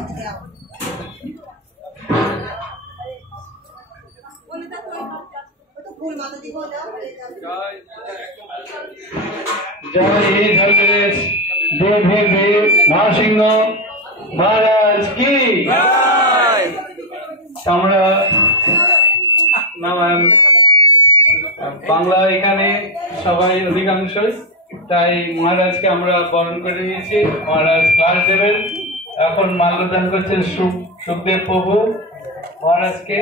जय धर्मदेश देव नरसिंह महाराज की আমরা বাংলা এখানে সবাই অধিকাংশই তাই মহারাজকে আমরা বরণ করে নিয়েছি। মহারাজ ক্লাস দেবেন। এখন মাল্যদান করছেন সুখদেব প্রভু মহারাজকে।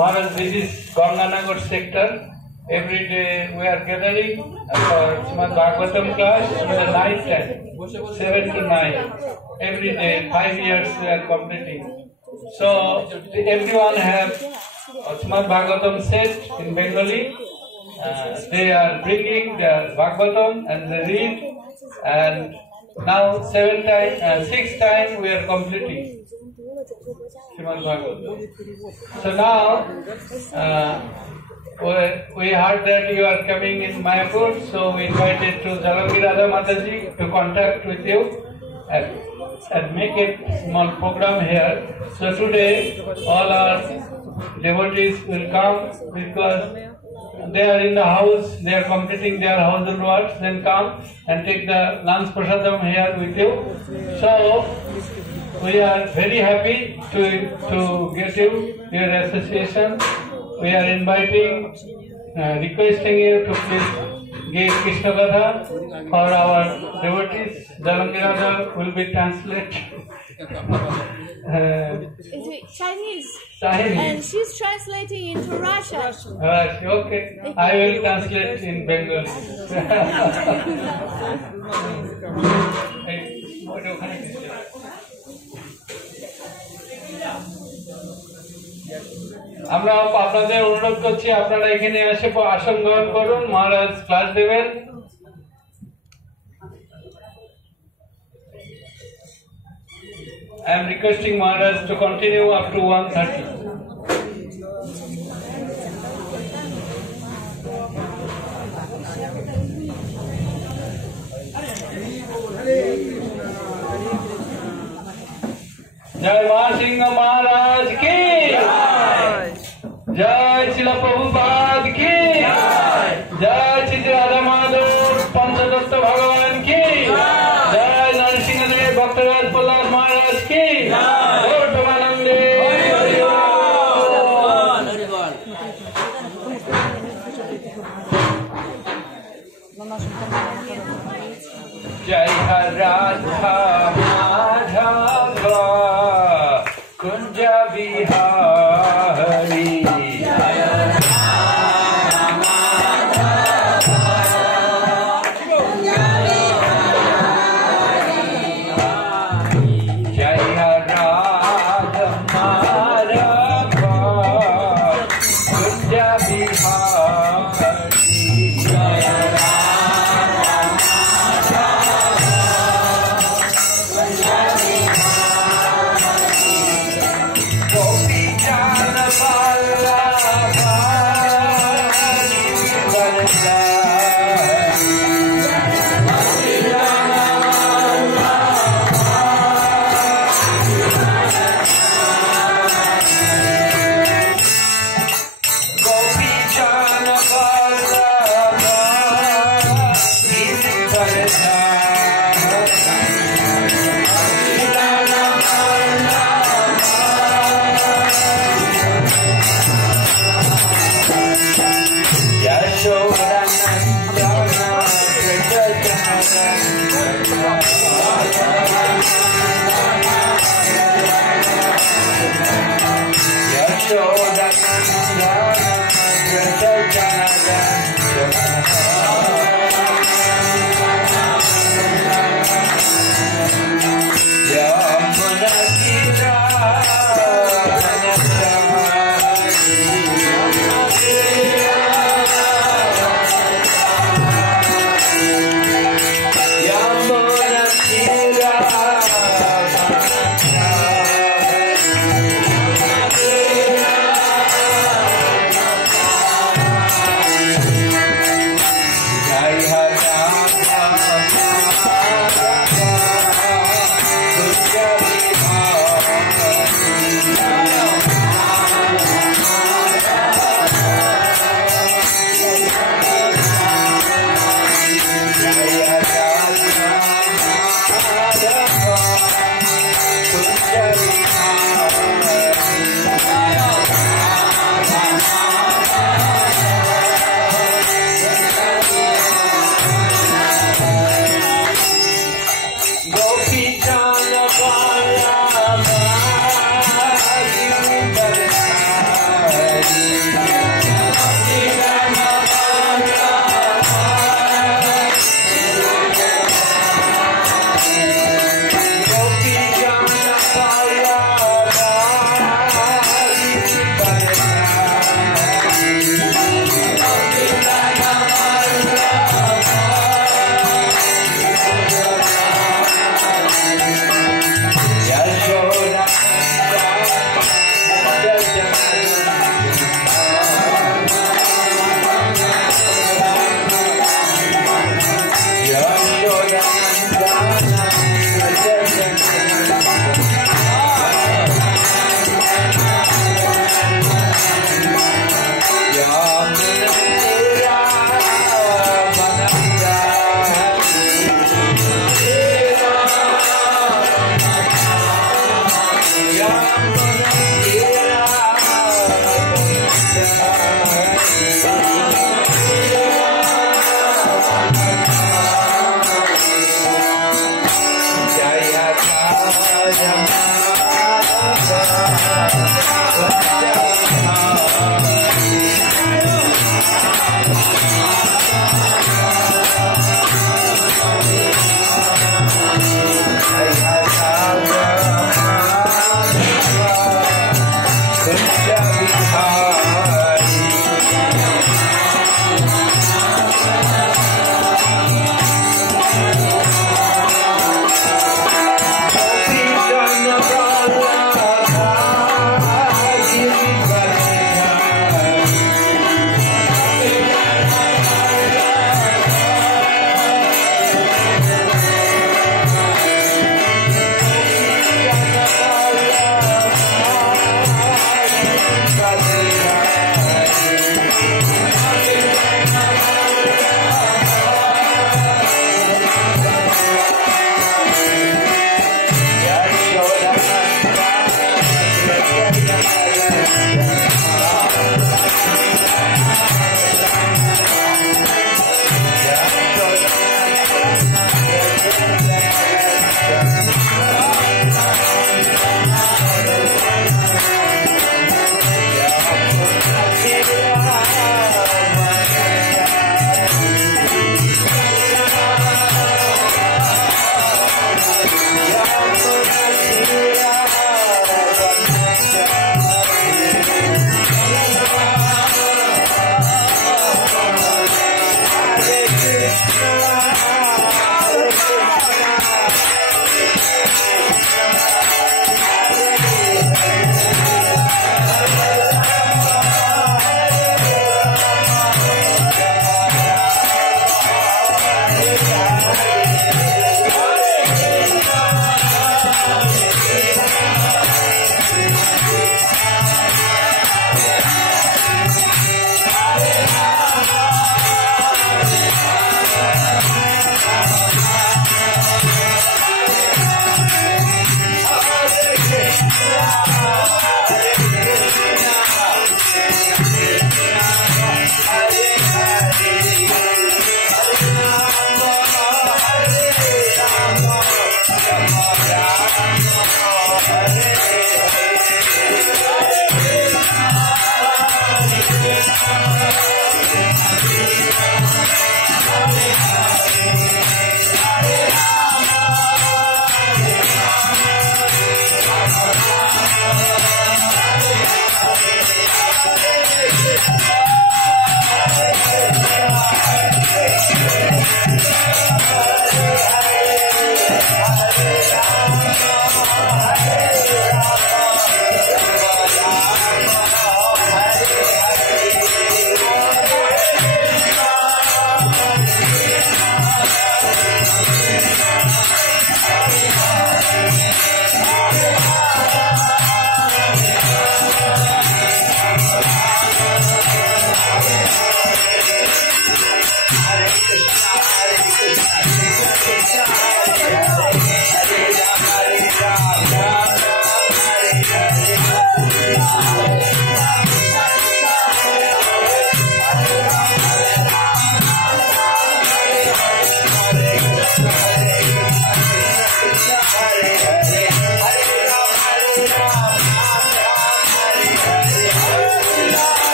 Maharaj, this is Ganganagar sector. Every day we are gathering for Srimad Bhagavatam class in the night time, 7 to 9. Every day, 5 years we are completing. So everyone have Srimad Bhagavatam set in Bengali. They are bringing their Bhagavatam and they read. And now 6 times we are completing Srimad Bhagavatam. So now we heard that you are coming in Mayapur, so we invited to Jalangi Radha Mataji to contact with you and make a small program here. So today all our devotees will come because they are in the house, they are completing their household works, then come and take the lunch prasadam here with you. So we are very happy to get you, your association. We are inviting, requesting you to please give Krishna Katha for our devotees. Jalangi Radha will be translated. Chinese. Chinese. And she's translating into Russian. Okay. I will translate in Bengali. আমরা আপনাদের অনুরোধ করছি আপনারা এখানে এসে আসন গ্রহণ করুন। মহারাজ ক্লাস দেবেন। I am requesting Maharaj to continue up to 1:30. जय महासिंह महाराज की जय शिला प्रभुपाद की जय श्री राधा माधव पंचदत्त भगवान की जय नरसिंह देव भक्तराज प्रहलाद महाराज की जय राधा माधव कुंज Bihari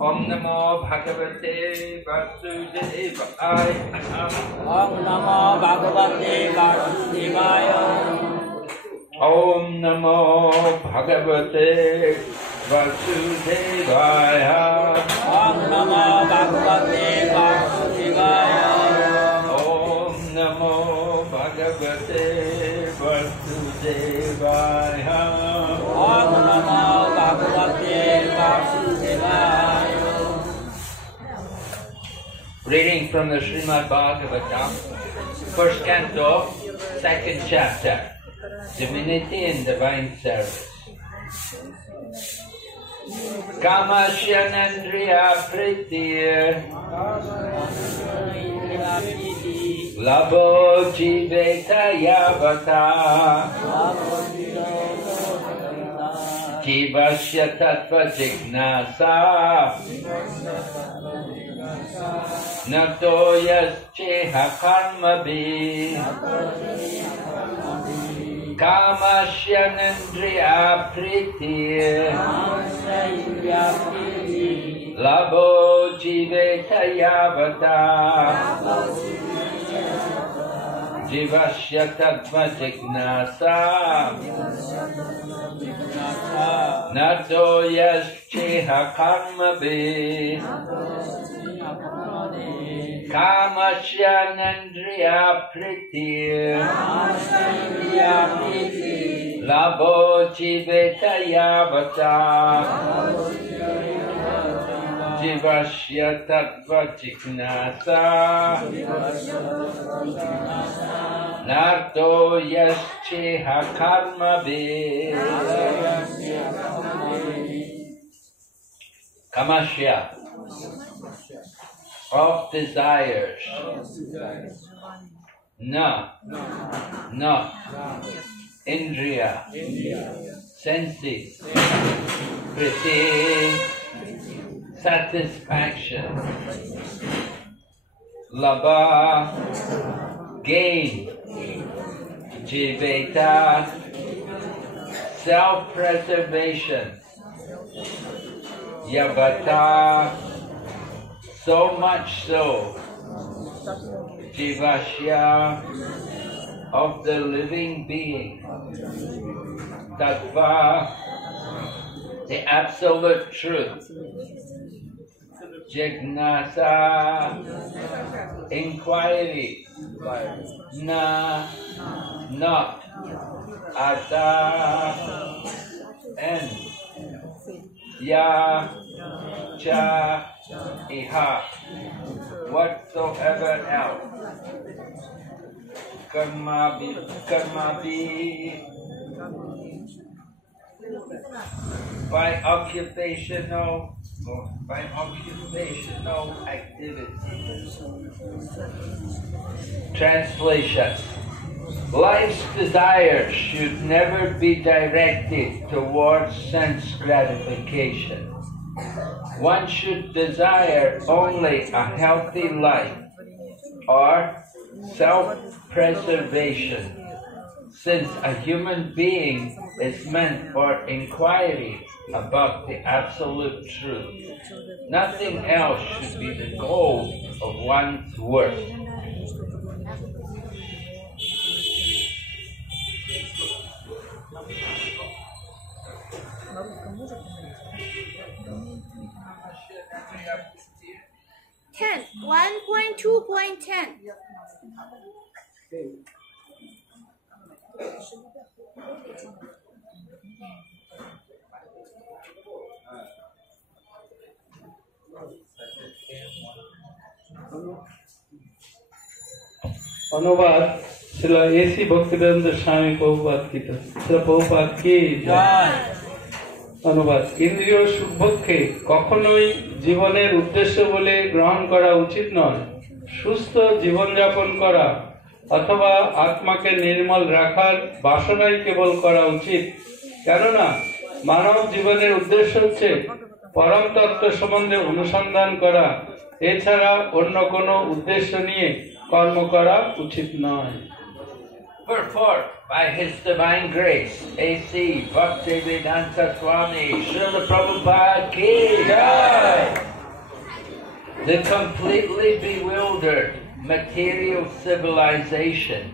Om Namo Bhagavate Vasudevaya. Om Namo Bhagavate Vasudevaya. Om Namo Bhagavate Vasudevaya. Om Namo Bhagavate Vasudevaya. Om Namo Bhagavate Vasudevaya. Om Namo Bhagavate Vasudevaya. Reading from the Srimad Bhagavatam, first canto, second chapter, Divinity and Divine Service. Kamasya Nandriya Pritya Labho Jiveta Yavata Jivasya Tattva Jignasa Nato Yascheha Karmabhi Kamasya Nandriya Pritya Labho Jiveta Yavata Jivasya Tattva Jignasa Nato Yascheha Karmabhi Kamasya Nandriya Pritya Labho Jiveta Yavata Jivasya Tattva Jignasa Nato Yascheha Karmabhi. Kamasya, of desires. Na, Indriya, senses. Priti, satisfaction. Labha, gain. Jiveta, self-preservation. Yavata, so much so. Jivasya, of the living being. Tattva, the absolute truth. Jignasa, inquiry. Na, not. Ata, and. Ya, cha, iha. Whatsoever else. Karma be by occupational activity. Translation. Life's desires should never be directed towards sense gratification. One should desire only a healthy life or self-preservation, since a human being is meant for inquiry about the absolute truth. Nothing else should be the goal of one's work. Ten. 1.2.10. অনুবাদ ছিল এসি ভক্তিবেদান্ত স্বামী প্রভুপাদ কি শ্রীল প্রভুপাদ কি জয়। অনুবাদ। ইন্দ্রিয় সুখভোগকে কখনোই জীবনের উদ্দেশ্য বলে গ্রহণ করা উচিত নয়। সুস্থ জীবনযাপন করা অথবা আত্মাকে নির্মল রাখার বাসনাই কেবল করা উচিত, কেননা মানব জীবনের উদ্দেশ্য হচ্ছে পরম তত্ত্ব সম্বন্ধে অনুসন্ধান করা, এছাড়া অন্য কোনো উদ্দেশ্য নিয়ে কর্ম করা উচিত নয়। Wherefore, by His divine grace, A.C. Bhaktivedanta Swami Srila Prabhupada ki jai. The completely bewildered material civilization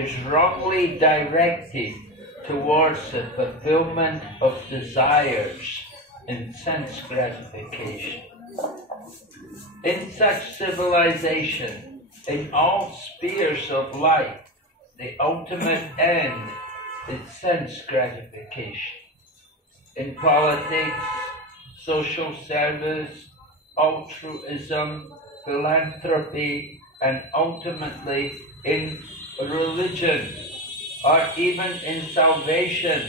is wrongly directed towards the fulfillment of desires in sense gratification. In such civilization, in all spheres of life, the ultimate end is sense gratification. In politics, social service, altruism, philanthropy, and ultimately in religion, or even in salvation,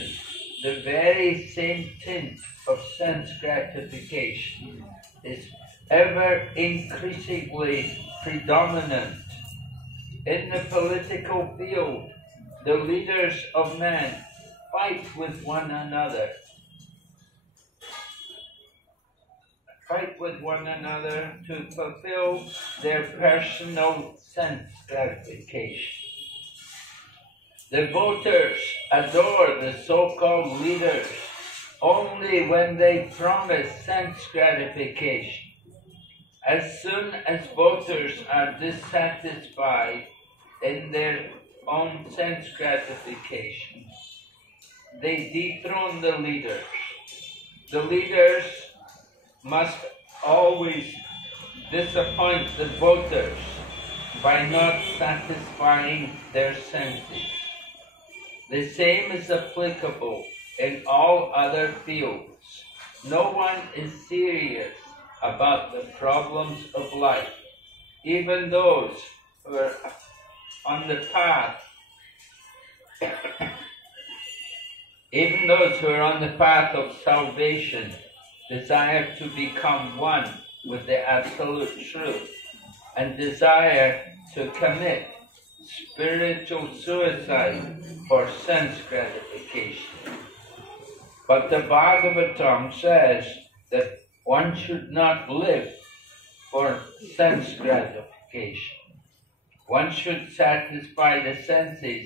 the very same tint of sense gratification is ever increasingly predominant. In the political field, the leaders of men fight with one another. To fulfill their personal sense gratification. The voters adore the so-called leaders only when they promise sense gratification. As soon as voters are dissatisfied in their own sense gratification, they dethrone the leaders. The leaders must always disappoint the voters by not satisfying their senses. The same is applicable in all other fields. No one is serious about the problems of life, even those who are on the path of salvation desire to become one with the absolute truth and desire to commit spiritual suicide for sense gratification. But the Bhagavatam says that one should not live for sense gratification. One should satisfy the senses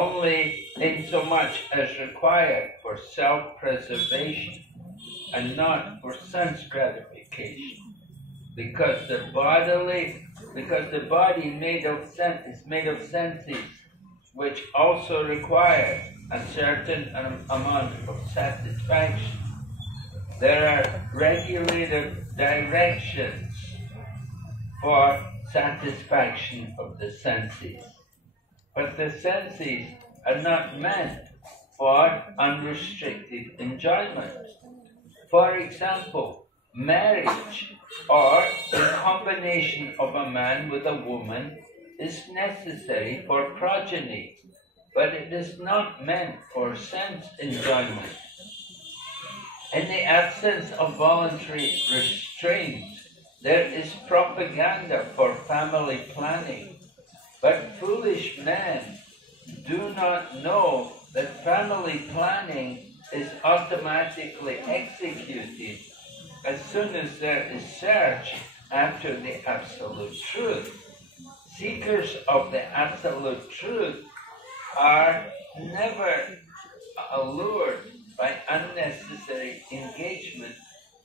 only in so much as required for self-preservation and not for sense gratification. Because the body is made of senses, which also require a certain amount of satisfaction there are regulated directions for satisfaction of the senses. But the senses are not meant for unrestricted enjoyment. For example, marriage or the combination of a man with a woman is necessary for progeny, but it is not meant for sense enjoyment. In the absence of voluntary restraint, there is propaganda for family planning, but foolish men do not know that family planning is automatically executed as soon as there is search after the absolute truth. Seekers of the absolute truth are never allured by unnecessary engagement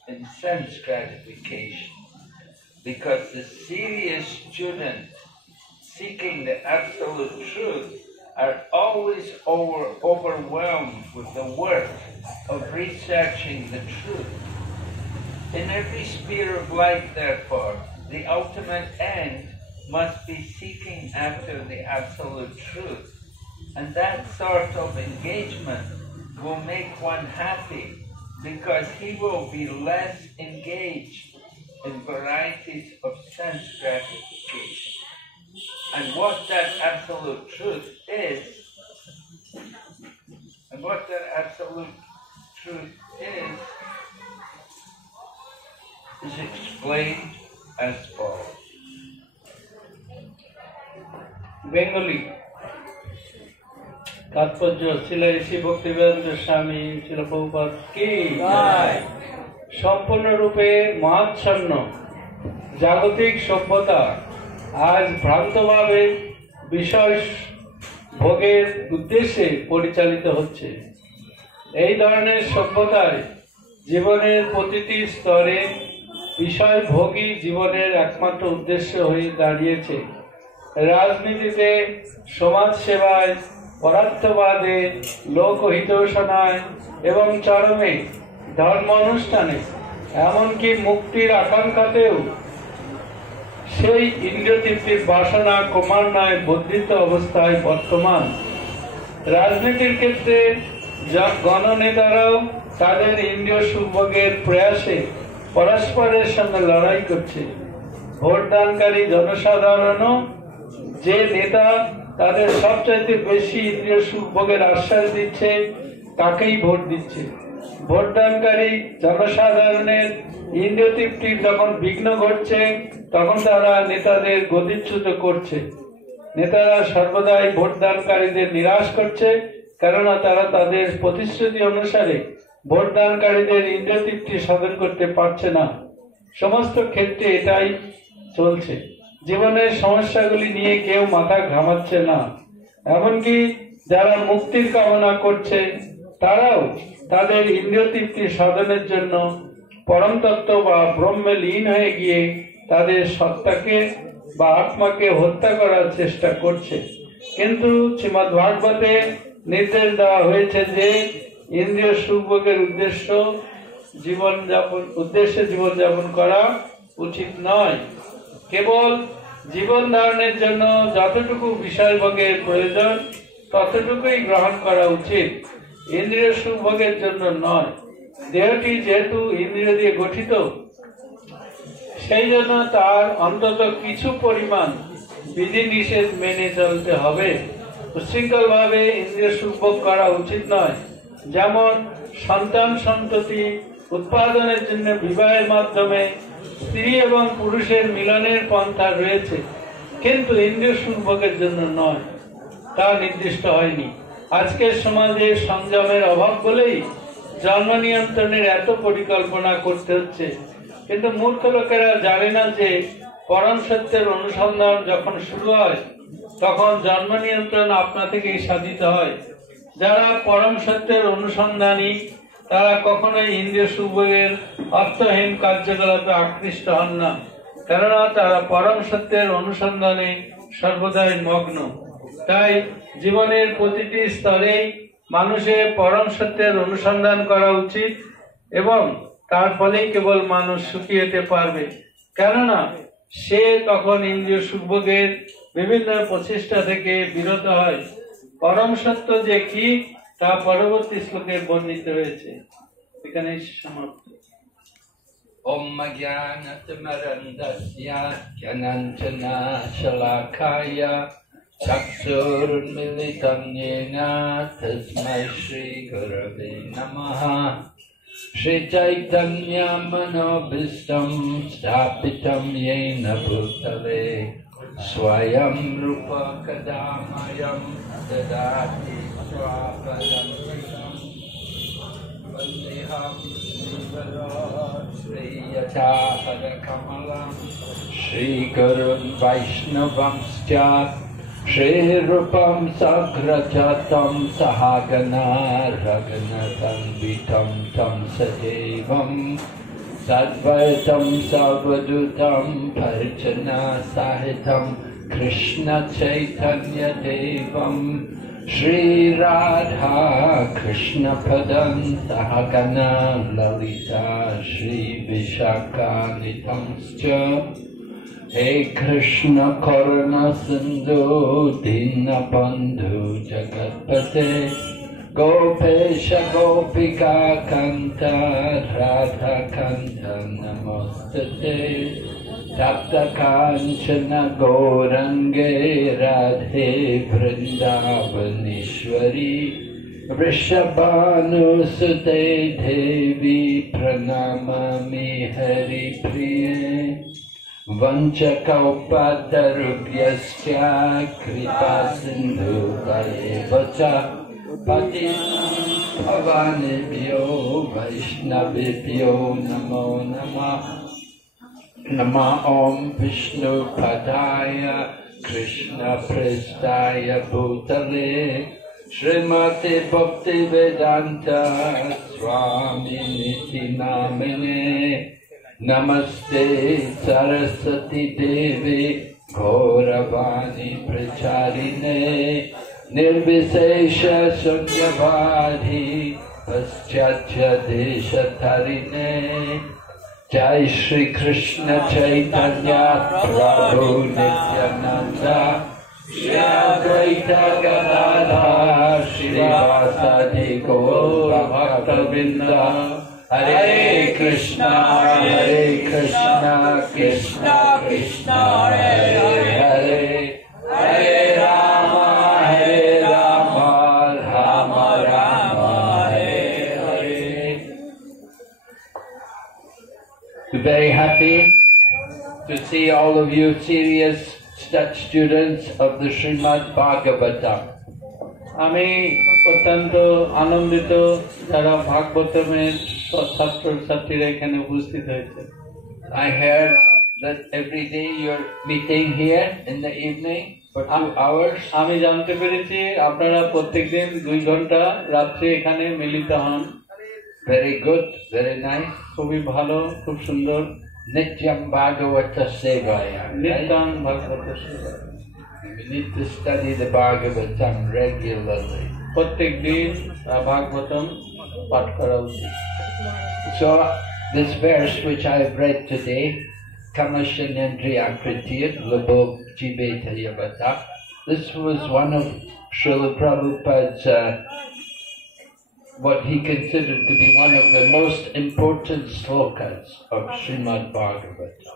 in sense gratification, because the serious student seeking the absolute truth are always overwhelmed with the work of researching the truth. In every sphere of life, therefore, the ultimate end must be seeking after the absolute truth, and that sort of engagement will make one happy, because he will be less engaged in varieties of sense gratification. And what that absolute truth is explained as follows. Bengali তাৎপর্য ছিল শ্রী ভক্তিবেদান্ত স্বামী ছিল প্রভুপাদ কি সম্পূর্ণরূপে মহাচ্ছন্ন জাগতিক সভ্যতা আজ ভ্রান্তভাবে বিষয় ভোগের উদ্দেশ্যে পরিচালিত হচ্ছে। এই ধরনের সভ্যতায় জীবনের প্রতিটি স্তরে বিষয় ভোগই জীবনের একমাত্র উদ্দেশ্য হয়ে দাঁড়িয়েছে। রাজনীতিতে, সমাজ সেবায়, পরার্থবাদে, লোকহিতৈষণায় এবং চরমে ধর্ম অনুষ্ঠানে, এমনকি মুক্তির আকাঙ্ক্ষাতেও সেই ইন্দ্রিয়তৃপ্তির বাসনা ক্রমান্বয়ে বর্ধিত অবস্থায় বর্তমান। রাজনীতির ক্ষেত্রে গণনেতারাও তাদের ইন্দ্রিয় সুভোগের প্রয়াসে পরস্পরের সঙ্গে লড়াই করছে। ভোটদানকারী জনসাধারণও যে নেতা তাদের সবচাইতে বেশি ইন্দ্রিয় সুভোগের আশ্বাস দিচ্ছে তাকেই ভোট দিচ্ছে। ভোটদানকারী জনসাধারণের ইন্দ্রিয় তৃপ্তির যখন বিঘ্ন ঘটছে তখন তারা নেতাদের গদিচ্যুত করছে। নেতারা সর্বদাই ভোটদানকারীদের নিরাশ করছে, কেননা তারা তাদের প্রতিশ্রুতি অনুসারে ভোটদানকারীদের ইন্দ্রিয় তৃপ্তি সাধন করতে পারছে না। সমস্ত ক্ষেত্রে এটাই চলছে। জীবনের সমস্যাগুলি নিয়ে কেউ মাথা ঘামাচ্ছে না। এমনকি যারা মুক্তির কামনা করছে তারাও তাদের ইন্দ্রিয় তৃপ্তি সাধনের জন্য পরম তত্ত্ব বা ব্রহ্মে লীন হয়ে গিয়ে তাদের সত্তাকে বা আত্মাকে হত্যা করার চেষ্টা করছে। কিন্তু শ্রীমদ্ ভাগবতে নির্দেশ দেওয়া হয়েছে যে ইন্দ্রিয় সুখভোগের উদ্দেশ্যে জীবনযাপন করা উচিত নয়। কেবল জীবন ধারণের জন্য যতটুকু বিষয়ভোগের প্রয়োজন ততটুকুই গ্রহণ করা উচিত, ইন্দ্রিয় সুখভোগের জন্য নয়। দেহটি যেহেতু ইন্দ্রিয় দিয়ে গঠিত, সেই জন্য তার অন্তত কিছু পরিমাণ বিধি নিষেধ মেনে চলতে হবে। উচ্ছৃঙ্খল ভাবে ইন্দ্রিয় সুখভোগ করা উচিত নয়। যেমন সন্তান সন্ততি উৎপাদনের জন্য বিবাহের মাধ্যমে স্ত্রী এবং পুরুষের মিলনের পন্থা রয়েছে, কিন্তু ইন্দ্রিয় সুখভোগের জন্য নয়, তা নির্দিষ্ট হয়নি। আজকের সমাজে সংযমের অভাব বলেই জন্ম নিয়ন্ত্রণের এত পরিকল্পনা করতে হচ্ছে। কিন্তু মূর্খ লোকেরা জানে না যে পরম সত্যের অনুসন্ধান যখন শুরু হয় তখন জন্ম নিয়ন্ত্রণ আপনা থেকেই সাধিত হয়। যারা পরম সত্যের অনুসন্ধানী তারা কখনোই ইন্দ্রিয় সুখভোগের অর্থহীন কার্যকলাপে আকৃষ্ট হন না, কেননা তারা পরম সত্যের অনুসন্ধানে সর্বদাই মগ্ন। তাই জীবনের প্রতিটি স্তরেই মানুষের পরম সত্যের অনুসন্ধান করা উচিত এবং তার ফলেই কেবল মানুষ সুখী হতে পারবে। কেননা সে তখন ইন্দ্রিয় সুখভোগের বিভিন্ন প্রচেষ্টা থেকে বিরত হয়। পরম সত্য যে কি তা পরবর্তী শ্লোকে বর্ণিত হয়েছে। এখানে সমাপ্ত। Om Jnanatimmarandasya Jnananjana Shalakaya Chakshurunmilitam Yena Tasmai Shri Gurave Namaha Shri Chaitanya Manobhistam Sthapitam Yena Bhutale Swayam Rupa Kadamayam Dadati Swapadam Vandeham Shri Yathapada Kamalam Shri Gurun Vaishnavamscha Shri Rupam Sagrajatam Sahagana Raghunatam Vitam Tam Sadevam Sadvaitam Savadutam Parjana Sahitam Krishna Chaitanya Devam Shri Radha Krishna Padam Sahagana Lalita Shri Vishaka Nitamscha He Krishna Karuna Sindhu Dinabandhu Jagatpate Gopesha Gopika Kanta Radha Kanta Namostate Tapta Kanchana Gaurange Radhe Vrindavaneshwari Vrishabhanu Sute Devi Pranamami Hari Priye Vanchakalpatarubhyascha Kripa Sindhu Vacha Patitam Pavanebhyo Vaishnavibhyo Namo Namah Nama Om Vishnu Padaya Krishna Prestaya Bhutale Srimati Bhakti Vedanta Swami Niti Namine Namaste Saraswati Devi Gauravani Pracharine Nirvisesha Sunyavadhi Paschatya Deshatarine Jai Shri Krishna Chaitanya Prabhu Nityananda Shri Advaita Gadadhar Srivasadi Gaura Bhaktavinda Hare Krishna Krishna Krishna Hare Hare Hare Rama Rama Rama Hare Hare. Very happy to see all of you serious students of the Srimad Bhagavatam. আমি অত্যন্ত আনন্দিত যারা ভাগবতমের ছাত্র ছাত্রীরা এখানে উপস্থিত হয়েছে। I heard that every day you're meeting here in the evening for 2 hours. আমি জানতে পেরেছি আপনারা প্রত্যেকদিন 2 ঘন্টা রাত্রে এখানে মিলিত হন। Very good, very nice. খুবই ভালো, খুব সুন্দর। Nityam Bhagavata Sevaya. নিত্যাং ভাগবত সেবা। We need to study the Bhagavatam regularly. প্রত্যেক দিন ভাগবতম পাঠ করা উচিত। So this verse which I have read today, Kamashanendriya Kritiyat Labhok Jiveta Yavata, this was one of Srila Prabhupada's what he considered to be one of the most important slokas of Srimad Bhagavatam.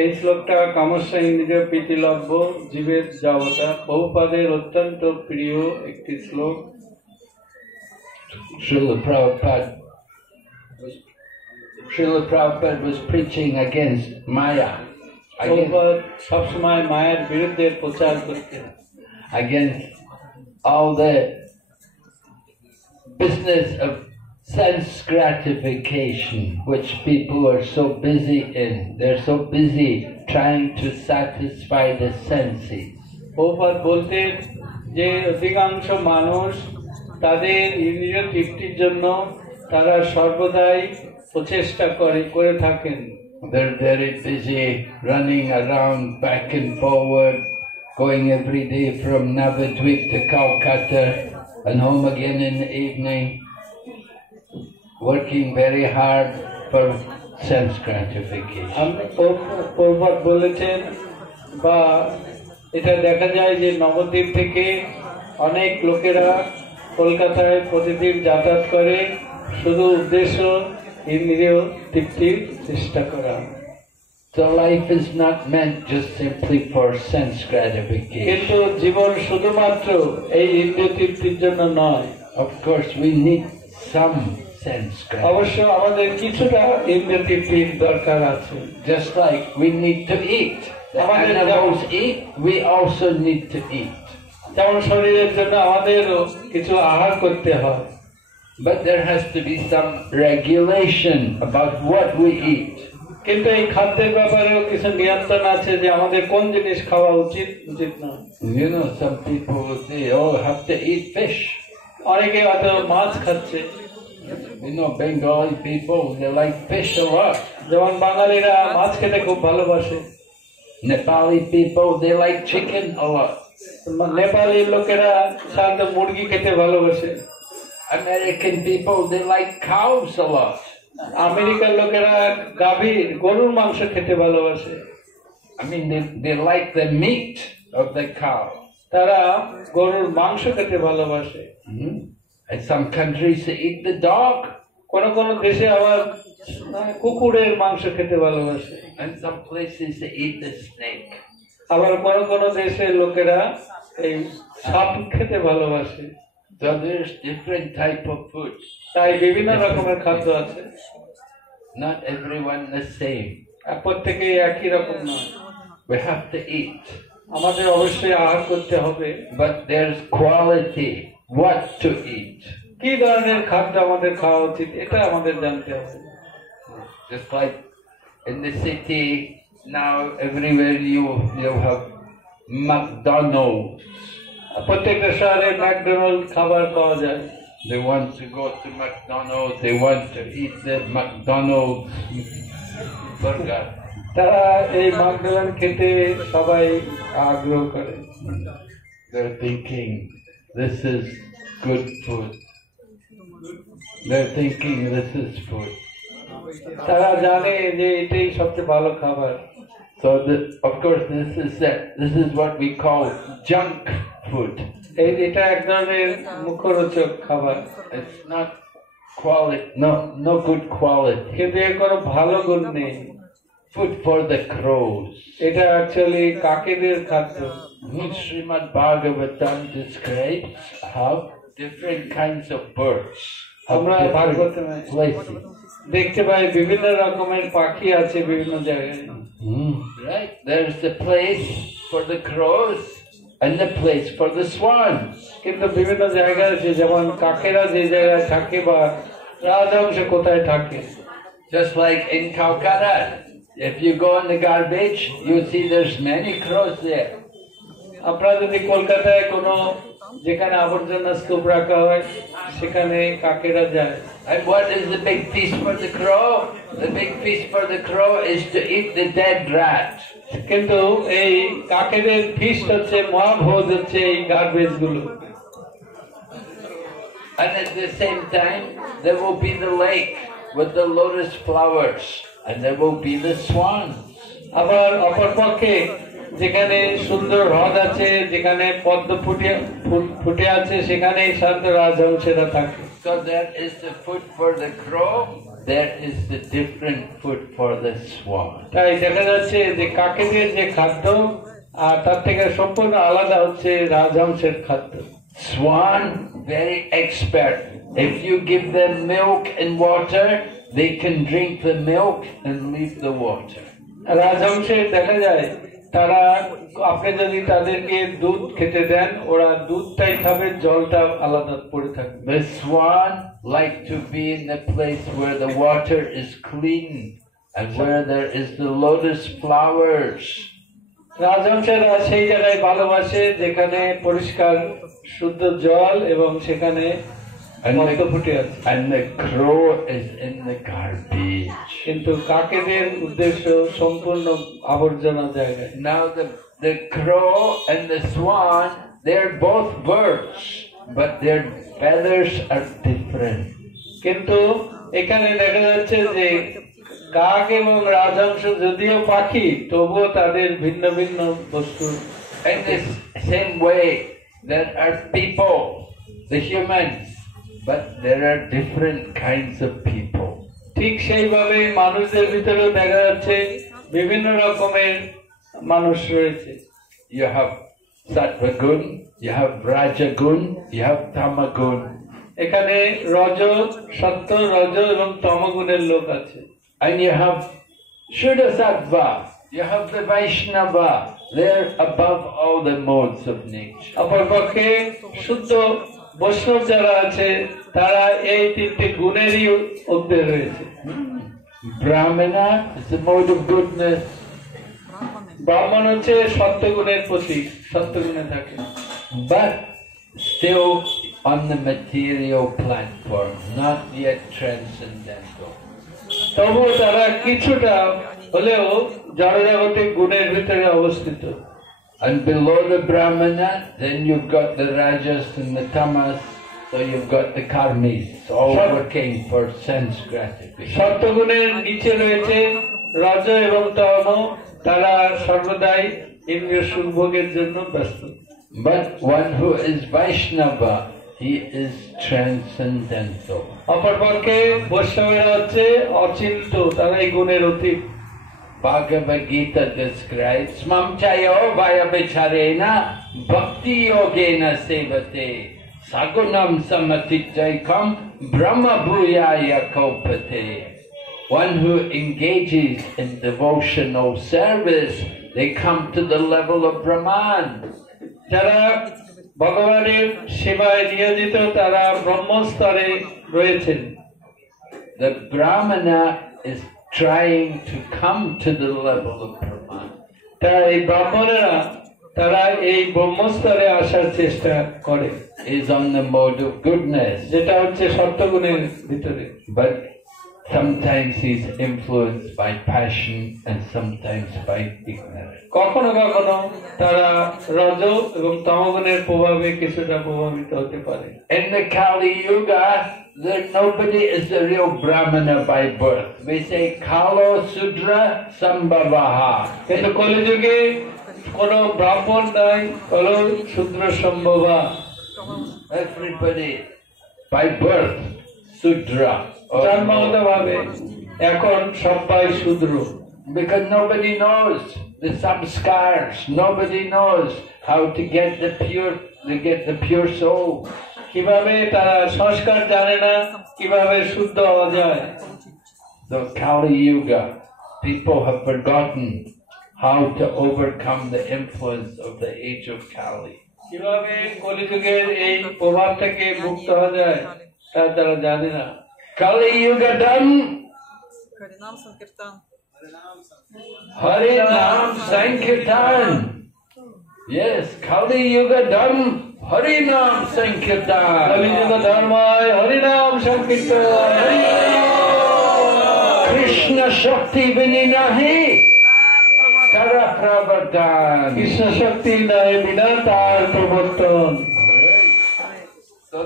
এই শ্লোকটা কামস্যা ইন্দ্রিয় প্রীতিলভ্য জীবের যাবতা বহুপাদের অত্যন্ত প্রিয় একটি শ্লোক। Srila Prabhupada was preaching against Maya, সবসময় মায়ের বিরুদ্ধে প্রচার করতেন, against all the business of sense gratification which people are so busy in. They're so busy trying to satisfy the senses. বহুপাদ বলতেন যে অধিকাংশ মানুষ তাদের ইন্দ্রিয় তৃপ্তির জন্য তারা সর্বদাই প্রচেষ্টা করে থাকেন। They're very busy running around back and forward, going every day from Navadvip to Calcutta and home again in the evening, working very hard for sense gratification. Prabhupada বলেছেন বা এটা দেখা যায় যে নবদ্বীপ থেকে অনেক লোকেরা কলকাতায় প্রতিদিন যাতায়াত করে শুধু উদ্দেশ্য ইন্দ্রিয় তৃপ্তির চেষ্টা করা। So life is not meant just simply for sense gratification. কিন্তু জীবন শুধুমাত্র এই ইন্দ্রিয় তৃপ্তির জন্য নয়। Of course, we need some sense gratification. অবশ্য আমাদের কিছুটা ইন্দ্রিয় তৃপ্তির দরকার আছে। Just like we need to eat. The animals eat, we also need to eat. যেমন শরীরের জন্য আমাদেরও কিছু আহার করতে হয়। But there has to be some regulation about what we eat. কিন্তু এই খাদ্যের ব্যাপারেও কিছু নিয়ন্ত্রণ আছে যে আমাদের কোন জিনিস খাওয়া উচিত উচিত নয়। You know, some people will say, "Oh, have to eat fish." অনেকে হয়তো মাছ খাচ্ছে। You know, Bengali people, they like fish a lot. যেমন বাঙালিরা মাছ খেতে খুব ভালোবাসে। Nepali people, they like chicken a lot. Nepali লোকেরা সাধারণত মুরগি খেতে ভালোবাসে। American people, they like cows a lot. আমেরিকার লোকেরা গরুর মাংস খেতে ভালোবাসে। I mean, they like the meat of the cow. তারা গরুর মাংস খেতে ভালোবাসে। In some countries, they eat the dog. কোন কোন দেশে আবার কুকুরের মাংস খেতে ভালোবাসে। In some places, they eat the snake. আবার কোন কোন দেশের লোকেরা এই সাপ খেতে ভালোবাসে। So there's different type of food. তাই বিভিন্ন রকমের খাদ্য আছে। Not everyone the same. প্রত্যেকেই একই রকম নয়। We have to eat. আমাদের অবশ্যই আহার করতে হবে। But there's quality. What to eat. কি ধরনের খাদ্য আমাদের খাওয়া উচিত এটা আমাদের জানতে হবে। Just like in the city now, everywhere you have McDonald's. প্রত্যেকটা শহরে ম্যাকডোনাল্ড খাবার পাওয়া যায়। They want to go to McDonald's. They want to eat the McDonald's burger. তারা এই ম্যাকডোনাল্ড খেতে সবাই আগ্রহ করে। They're thinking this is good food. They're thinking this is food. তারা জানে যে এটাই সবচেয়ে ভালো খাবার। So of course this is what we call junk food. এটা এক ধরনের মুখরোচক খাবার। It's not quality, no good quality. কিন্তু এর কোনো ভালো গুণ নেই। Food for the crows. এটা অ্যাকচুয়ালি কাকেদের খাদ্য। Srimad Bhagavatam describes how different kinds of birds আমরা ভাগবতমে places. দেখতে পাই বিভিন্ন রকমের পাখি আছে বিভিন্ন জায়গায়। Right? There's the place for the crows and the place for the swans. কিন্তু বিভিন্ন জায়গায় আছে যেমন কাকেরা যে জায়গায় থাকে বা রাজহংস কোথায় থাকে। Just like in Calcutta, if you go in the garbage, you see there's many crows there. আপনারা যদি কলকাতায় কোনো যেখানে আবর্জনা স্তূপ রাখা হয় সেখানে কাকেরা যায়। And what is the big feast for the crow? The big feast for the crow is to eat the dead rat. কিন্তু এই কাকেদের ফিস্ট হচ্ছে মহাভোজ হচ্ছে এই গার্বেজ গুলো। And at the same time, there will be the lake with the lotus flowers, and there will be the swans. আবার অপরপক্ষে যেখানে সুন্দর হ্রদ আছে, যেখানে পদ্ম ফুটে আছে, সেখানেই শান্ত রাজহংসেরা থাকে। So there is the food for the crow, there is the different food for the swan. তাই দেখা যাচ্ছে যে কাকেদের যে খাদ্য আর তার থেকে সম্পূর্ণ আলাদা হচ্ছে রাজহংসের খাদ্য। Swan, very expert. If you give them milk and water, they can drink the milk and leave the water. রাজহংসে দেখা যায় তারা আপনি যদি তাদেরকে দুধ খেতে দেন ওরা দুধটাই খাবে, জলটা আলাদা পড়ে থাকবে। The swan like to be in the place where the water is clean and where there is the lotus flowers. রাজহংসেরা সেই জায়গায় ভালোবাসে যেখানে পরিষ্কার শুদ্ধ জল এবং সেখানে পদ্ম ফুটে আছে। And the crow is in the garbage. কিন্তু কাকেদের উদ্দেশ্য সম্পূর্ণ আবর্জনা জায়গায়। Now the crow and the swan, they're both birds, but their feathers are different. কিন্তু এখানে দেখা যাচ্ছে যে কাক এবং রাজহংস যদিও পাখি তবুও তাদের ভিন্ন ভিন্ন বস্তু। In this same way, there are people, the humans, but there are different kinds of people. ঠিক সেইভাবে মানুষদের ভিতরেও দেখা যাচ্ছে বিভিন্ন রকমের মানুষ রয়েছে। You have sattva gun, you have raja gun, you have tama gun. এখানে রজ, সত্য, রজ এবং তমগুণের লোক আছে। And you have Shuddha Sattva, you have the Vaishnava, they're above all the modes of nature. অপরপক্ষে শুদ্ধ বৈষ্ণব যারা আছে তারা এই তিনটি গুণেরই ঊর্ধ্বে রয়েছে। Brahmana is the mode of goodness. ব্রাহ্মণ হচ্ছে সত্যগুণের প্রতীক, সত্যগুণে থাকে। But still on the material platform, not yet transcendental. তবুও তারা কিছুটা হলেও জড়জগতিক গুণের ভিতরে অবস্থিত। And below the Brahmana, then you've got the Rajas and the Tamas, so you've got the Karmis, all working for sense gratification. সত্যগুণের নিচে রয়েছে রজ এবং তম, তারা সর্বদাই ইন্দ্রিয় সুখভোগের জন্য ব্যস্ত। But one who is Vaishnava, he is transcendental. অপরপক্ষে বৈষ্ণবেরা হচ্ছে অচিন্ত, তারা এই গুণের অতীত। Bhagavad Gita describes Mam chayo vaya vicharena bhakti yogena sevate sagunam samatitjaikam brahma bhuyaya kalpate. One who engages in devotional service, they come to the level of Brahman. যারা ভগবানের সেবায় নিয়োজিত তারা ব্রহ্মস্তরে রয়েছেন। The Brahmana is trying to come to the level of Brahman. তারা এই ব্রাহ্মণেরা তারা এই ব্রহ্মস্তরে আসার চেষ্টা করে, Is on the mode of goodness. যেটা হচ্ছে সত্যগুণের ভিতরে। But sometimes he's influenced by passion and sometimes by ignorance. কখনো কখনো তারা রজ এবং তমগুণের প্রভাবে কিছুটা প্রভাবিত হতে পারে। In the Kali Yuga, there nobody is a real Brahmana by birth. We say Kalo Sudra Sambhavaha. কিন্তু কলিযুগে কোনো ব্রাহ্মণ নাই, কলো শূদ্র সম্ভবা। Everybody by birth Sudra. জন্মগত ভাবে এখন সবাই শূদ্র। Because nobody knows the samskars, nobody knows how to get the pure soul. কিভাবে তারা সংস্কার জানে না, কিভাবে শুদ্ধ হওয়া যায়। The Kali Yuga, people have forgotten how to overcome the influence of the age of Kali. কিভাবে কলিযুগের এই প্রভাব থেকে মুক্ত হওয়া যায় তা তারা জানে না। Kali Yuga done. Harinam Sankirtan. Harinam Sankirtan. Yes, Kali Yuga done. Harinam Sankirtan. কলিযুগ ধর্মায় হরিনাম সংকীর্তন। Krishna Shakti Vininahi. Tara Pravardhan. Krishna শক্তি নাই বিনা তার প্রবর্তন। So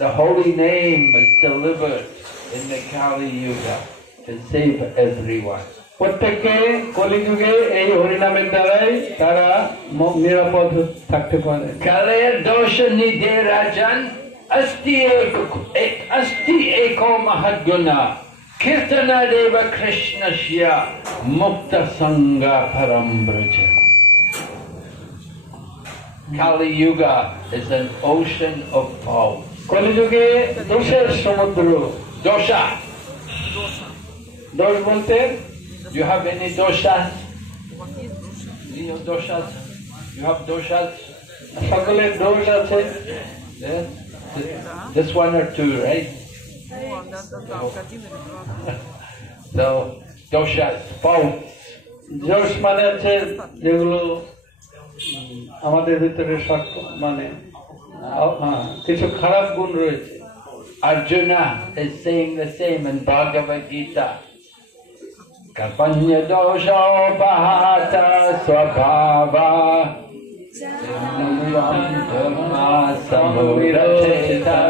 the holy name is delivered in the Kali Yuga to save everyone. প্রত্যেককে কলিযুগে এই হরিনামের দ্বারাই তারা নিরাপদ থাকতে পারে। Kalaya dosha nidhe rajan asti eko mahadguna kirtana deva Krishna shya mukta sangha param braja. Kali Yuga is an ocean of faults. কলিযুগে দোষের সমুদ্র। Dosha. দোষ বলতে Do you have any doshas? Doshas? You have doshas? সকলের দোষ আছে। Yes? This one or two, right? Один или два. So, doshas, faults. দোষ মানে হচ্ছে যেগুলো আমাদের ভিতরে মানে কিছু খারাপ গুণ রয়েছে। Arjuna is saying the same in Bhagavad Gita. Kapanya dosha bahata swabhava dhamma samudacheta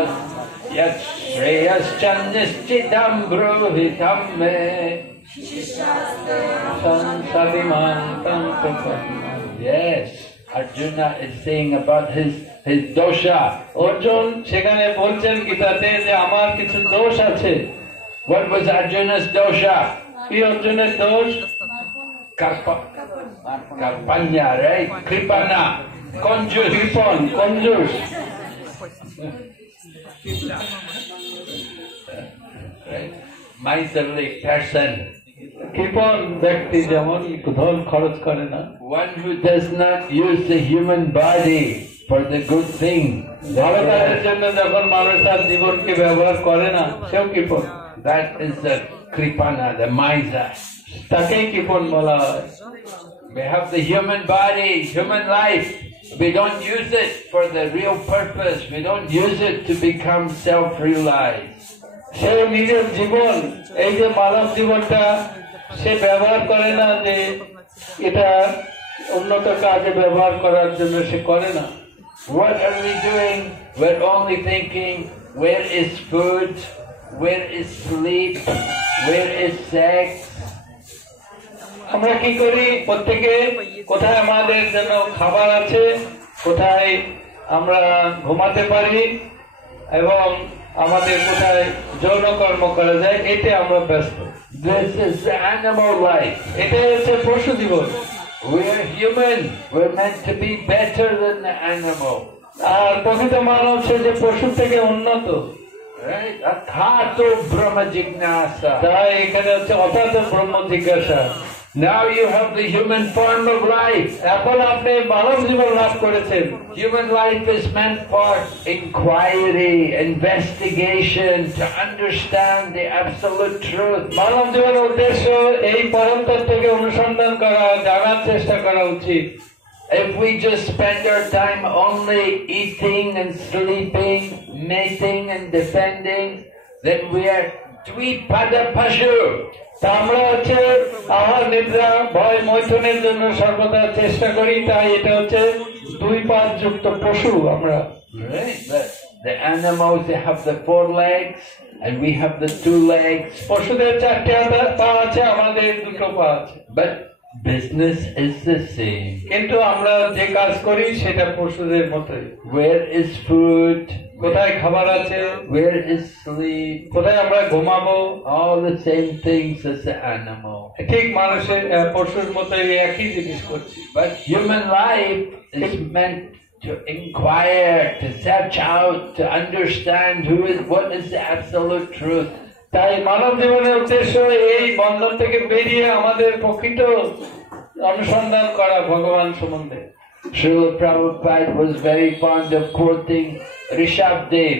yat Shreyaschanischitam bruhitam me Sansadimantam prapanam. Yes, Arjuna is saying about his dosha. Arjun সেখানে বলছেন গীতাতে যে আমার কিছু দোষ আছে। What was Arjuna's dosha? কি অর্জুনের দোষ? Karpanya, right? Kripana, conjure, কৃপণ, কঞ্জুস। Right? Miserly person. কৃপণ ব্যক্তি যেমন ধন খরচ করে না। One who does not use the human body for the good thing. ভালো কাজের জন্য যখন মানুষ তার জীবনকে ব্যবহার করে না, সেও কৃপণ। That is the kripana, the miser. তাকেই কৃপণ বলা হয়। We have the human body, human life. We don't use it for the real purpose. We don't use it to become self-realized. সে নিজের জীবন, এই যে মানব জীবনটা সে ব্যবহার করে না, যে এটা উন্নত কাজে ব্যবহার করার জন্য সে করে না। What are we doing? We're only thinking, where is food? Where is sleep? Where is sex? আমরা কি করি? প্রত্যেকে কোথায় আমাদের জন্য খাবার আছে, কোথায় আমরা ঘুমাতে পারি, এবং আমাদের কোথায় যৌন কর্ম করা যায়, এতে আমরা ব্যস্ত। This is the animal life. এটাই হচ্ছে পশু জীবন। We're human. We're meant to be better than the animal. আর প্রকৃত মানব সে যে পশুর থেকে উন্নত। Right? Athato Brahma Jignasa. তাই এখানে হচ্ছে অথাত ব্রহ্ম জিজ্ঞাসা। Now you have the human form of life. এখন আপনি মানব জীবন লাভ করেছেন। Human life is meant for inquiry, investigation, to understand the absolute truth. মানব জীবনের উদ্দেশ্য এই পরম তত্ত্বকে অনুসন্ধান করা, জানার চেষ্টা করা উচিত। If we just spend our time only eating and sleeping, mating and defending, then we are dvipada pashu. তা আমরা হচ্ছে আহার নিদ্রা ভয় মৈথুনের জন্য সর্বদা চেষ্টা করি, তাই এটা হচ্ছে দুই পাঁচ যুক্ত পশু আমরা। Right? The animals, they have the 4 legs and we have the 2 legs. পশুদের 4টে পা আছে, আমাদের 2টো পা আছে। But business is the same. কিন্তু আমরা যে কাজ করি সেটা পশুদের মতোই। Where is food? কোথায় খাবার আছে, Where is sleep? কোথায় আমরা ঘুমাবো, All the same things as the animal. ঠিক মানুষের পশুর মতোই একই জিনিস করছি। But human life is meant to inquire, to search out, to understand what is the absolute truth. তাই মানব জীবনের উদ্দেশ্য এই বন্ধন থেকে বেরিয়ে আমাদের প্রকৃত অনুসন্ধান করা ভগবান সম্বন্ধে। Srila Prabhupada was very fond of quoting Rishabdev,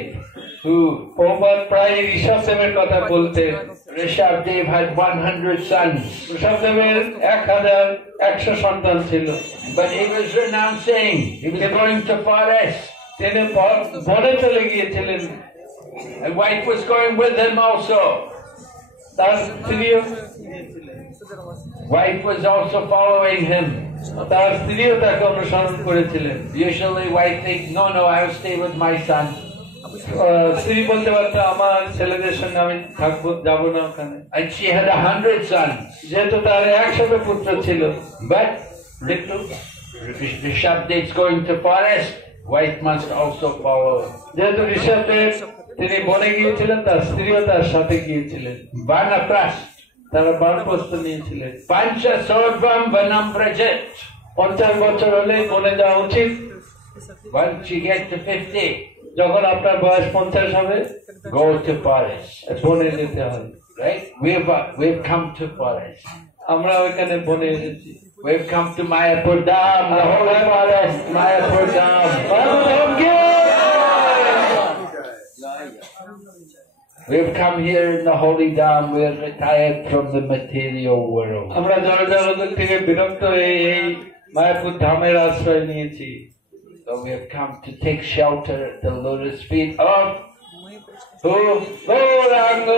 who Prabhupada প্রায় ঋষভদেবের কথা বলতেন। Rishabdev had 100 sons, ঋষভদেবের 1100 সন্তান ছিল। but he was renouncing. He was going to forest. তিনি বনে চলে গিয়েছিলেন। And wife was going with him also. তার স্ত্রীও Wife was also following him. তার স্ত্রীও তাকে অনুসরণ করেছিলেন। Usually wife thinks, no, I'll stay with my son. স্ত্রী বলতে পারতো আমার ছেলেদের সঙ্গে আমি থাকবো, যাবো না ওখানে। And she had 100 sons. যেহেতু তার 100 পুত্র ছিল, But Rishabdev's going to forest. Wife must also follow. যেহেতু ঋষভদেব তিনি বনে গিয়েছিলেন, তার স্ত্রীও তার সাথে গিয়েছিলেন। Vanaprast. তারা বানপ্রস্থ নিয়েছিলেন। Pancha Sorvam Vanam Prajet. 50 বছর হলে বনে যাওয়া উচিত। Once you get to 50, যখন আপনার বয়স 50 হবে, go to forest. বনে যেতে হবে। Right? We've come to forest. আমরা ওইখানে বনে এসেছি। We've come to Mayapur Dham, the holy forest, Mayapur Dham. We've come here in the holy Dham. We're retired from the material world. আমরা জড়জগৎ থেকে বিরক্ত হয়ে এই মায়াপুর ধামের আশ্রয় নিয়েছি। So we have come to take shelter at the lotus feet of who? Gauranga.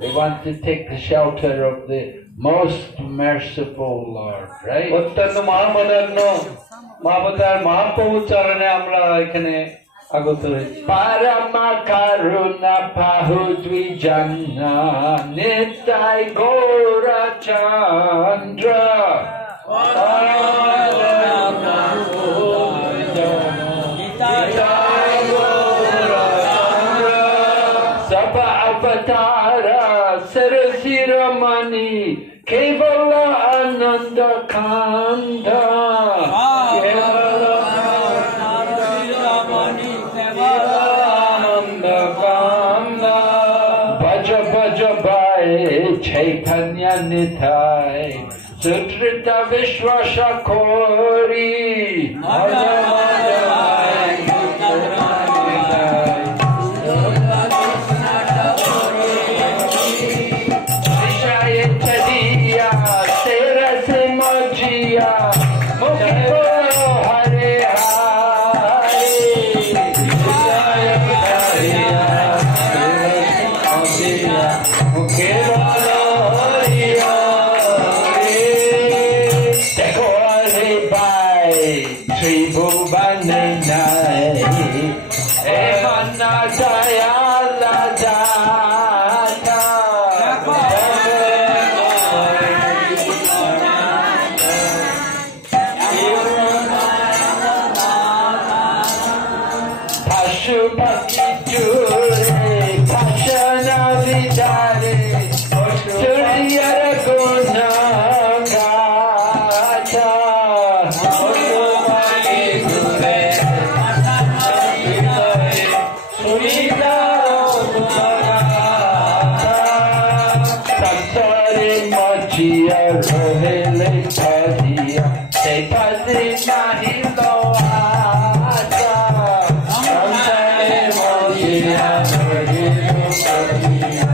We want to take the shelter of the most merciful Lord, right? অত্যন্ত মহামদান্য মহাবতার মহাপ্রভুর চরণে আমরা এখানে আগত হয়েছে। Parama Karuna Pahudvijana Nitai Gora Chandra Sapa Avatara Sarasiramani Kevala Ananda Kanda Bhaja Bhaja Bhai Chaitanya Nitai Sutrita Vishwasha Kori Bhaja Bhaja Bhai Vishaya Chadiya Tera Se Mojiya Mukhi Bolo Hare Hare Vishaya Chadiya Mukhi Bolo Hare Hare Dekho Hare Bhai Tribhuvan Nai Emana Dayala Data Pashupati Jure Pashana Vidare Suriyara Guna Gata Samsari Machiya Rohele Padhiya Se Padhi Nahi Loata Samsari Machiya Rohele Padhiya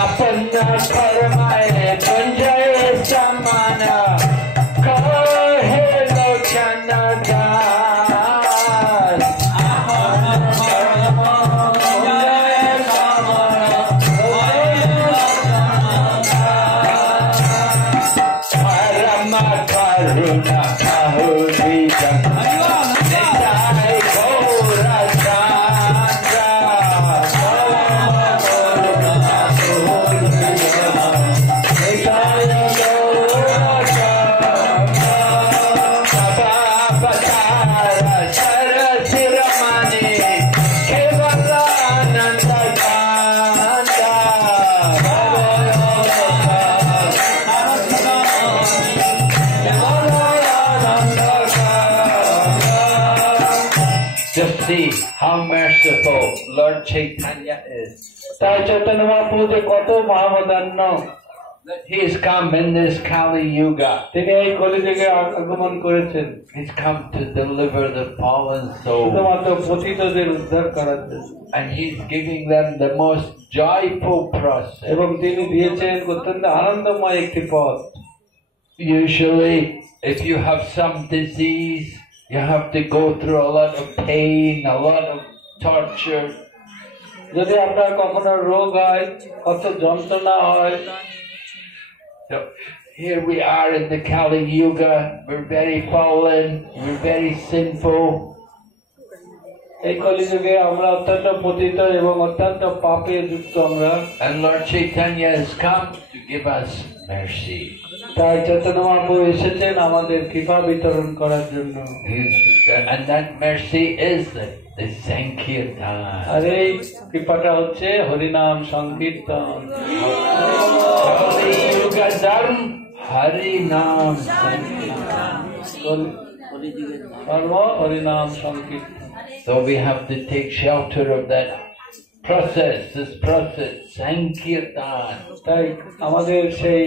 Apana Karmaye Kunjaye Samana Kahe Lochana Das Parama Karuna Pahudvijana Nitai Gora Chandra Nitai Gora Chandra Sapa Avatara Sarasiramani Kevala Ananda Kanda Just see how merciful Lord Chaitanya is. তাই চৈতন্য মহাপ্রভু যে কত মহাবদান্য, That he has come in this Kali Yuga. তিনি এই কলিযুগে আগমন করেছেন He's come to deliver the fallen soul. শুধুমাত্র পতিতদের উদ্ধার করার জন্য, And he's giving them the most joyful process. এবং তিনি দিয়েছেন অত্যন্ত আনন্দময় একটি পথ। Usually, if you have some disease, you have to go through a lot of pain, a lot of torture. যদি আপনার কখনো রোগ হয়, কত যন্ত্রণা হয়, So here we are in the Kali Yuga. We're very fallen. We're very sinful. এই কলিযুগে আমরা অত্যন্ত পতিত এবং অত্যন্ত পাপে যুক্ত আমরা। And Lord Chaitanya has come to give us mercy. তাই চৈতন্য মহাপ্রভু এসেছেন আমাদের কৃপা বিতরণ করার জন্য। And that mercy is the Sankirtan. আর এই কৃপাটা হচ্ছে হরিনাম সংকীর্তন। Kali Yuga Dharm Harinam Sankirtan. কর্ম হরিনাম সংকীর্তন। So we have to take shelter of that process, this process, Sankirtan. তাই আমাদের সেই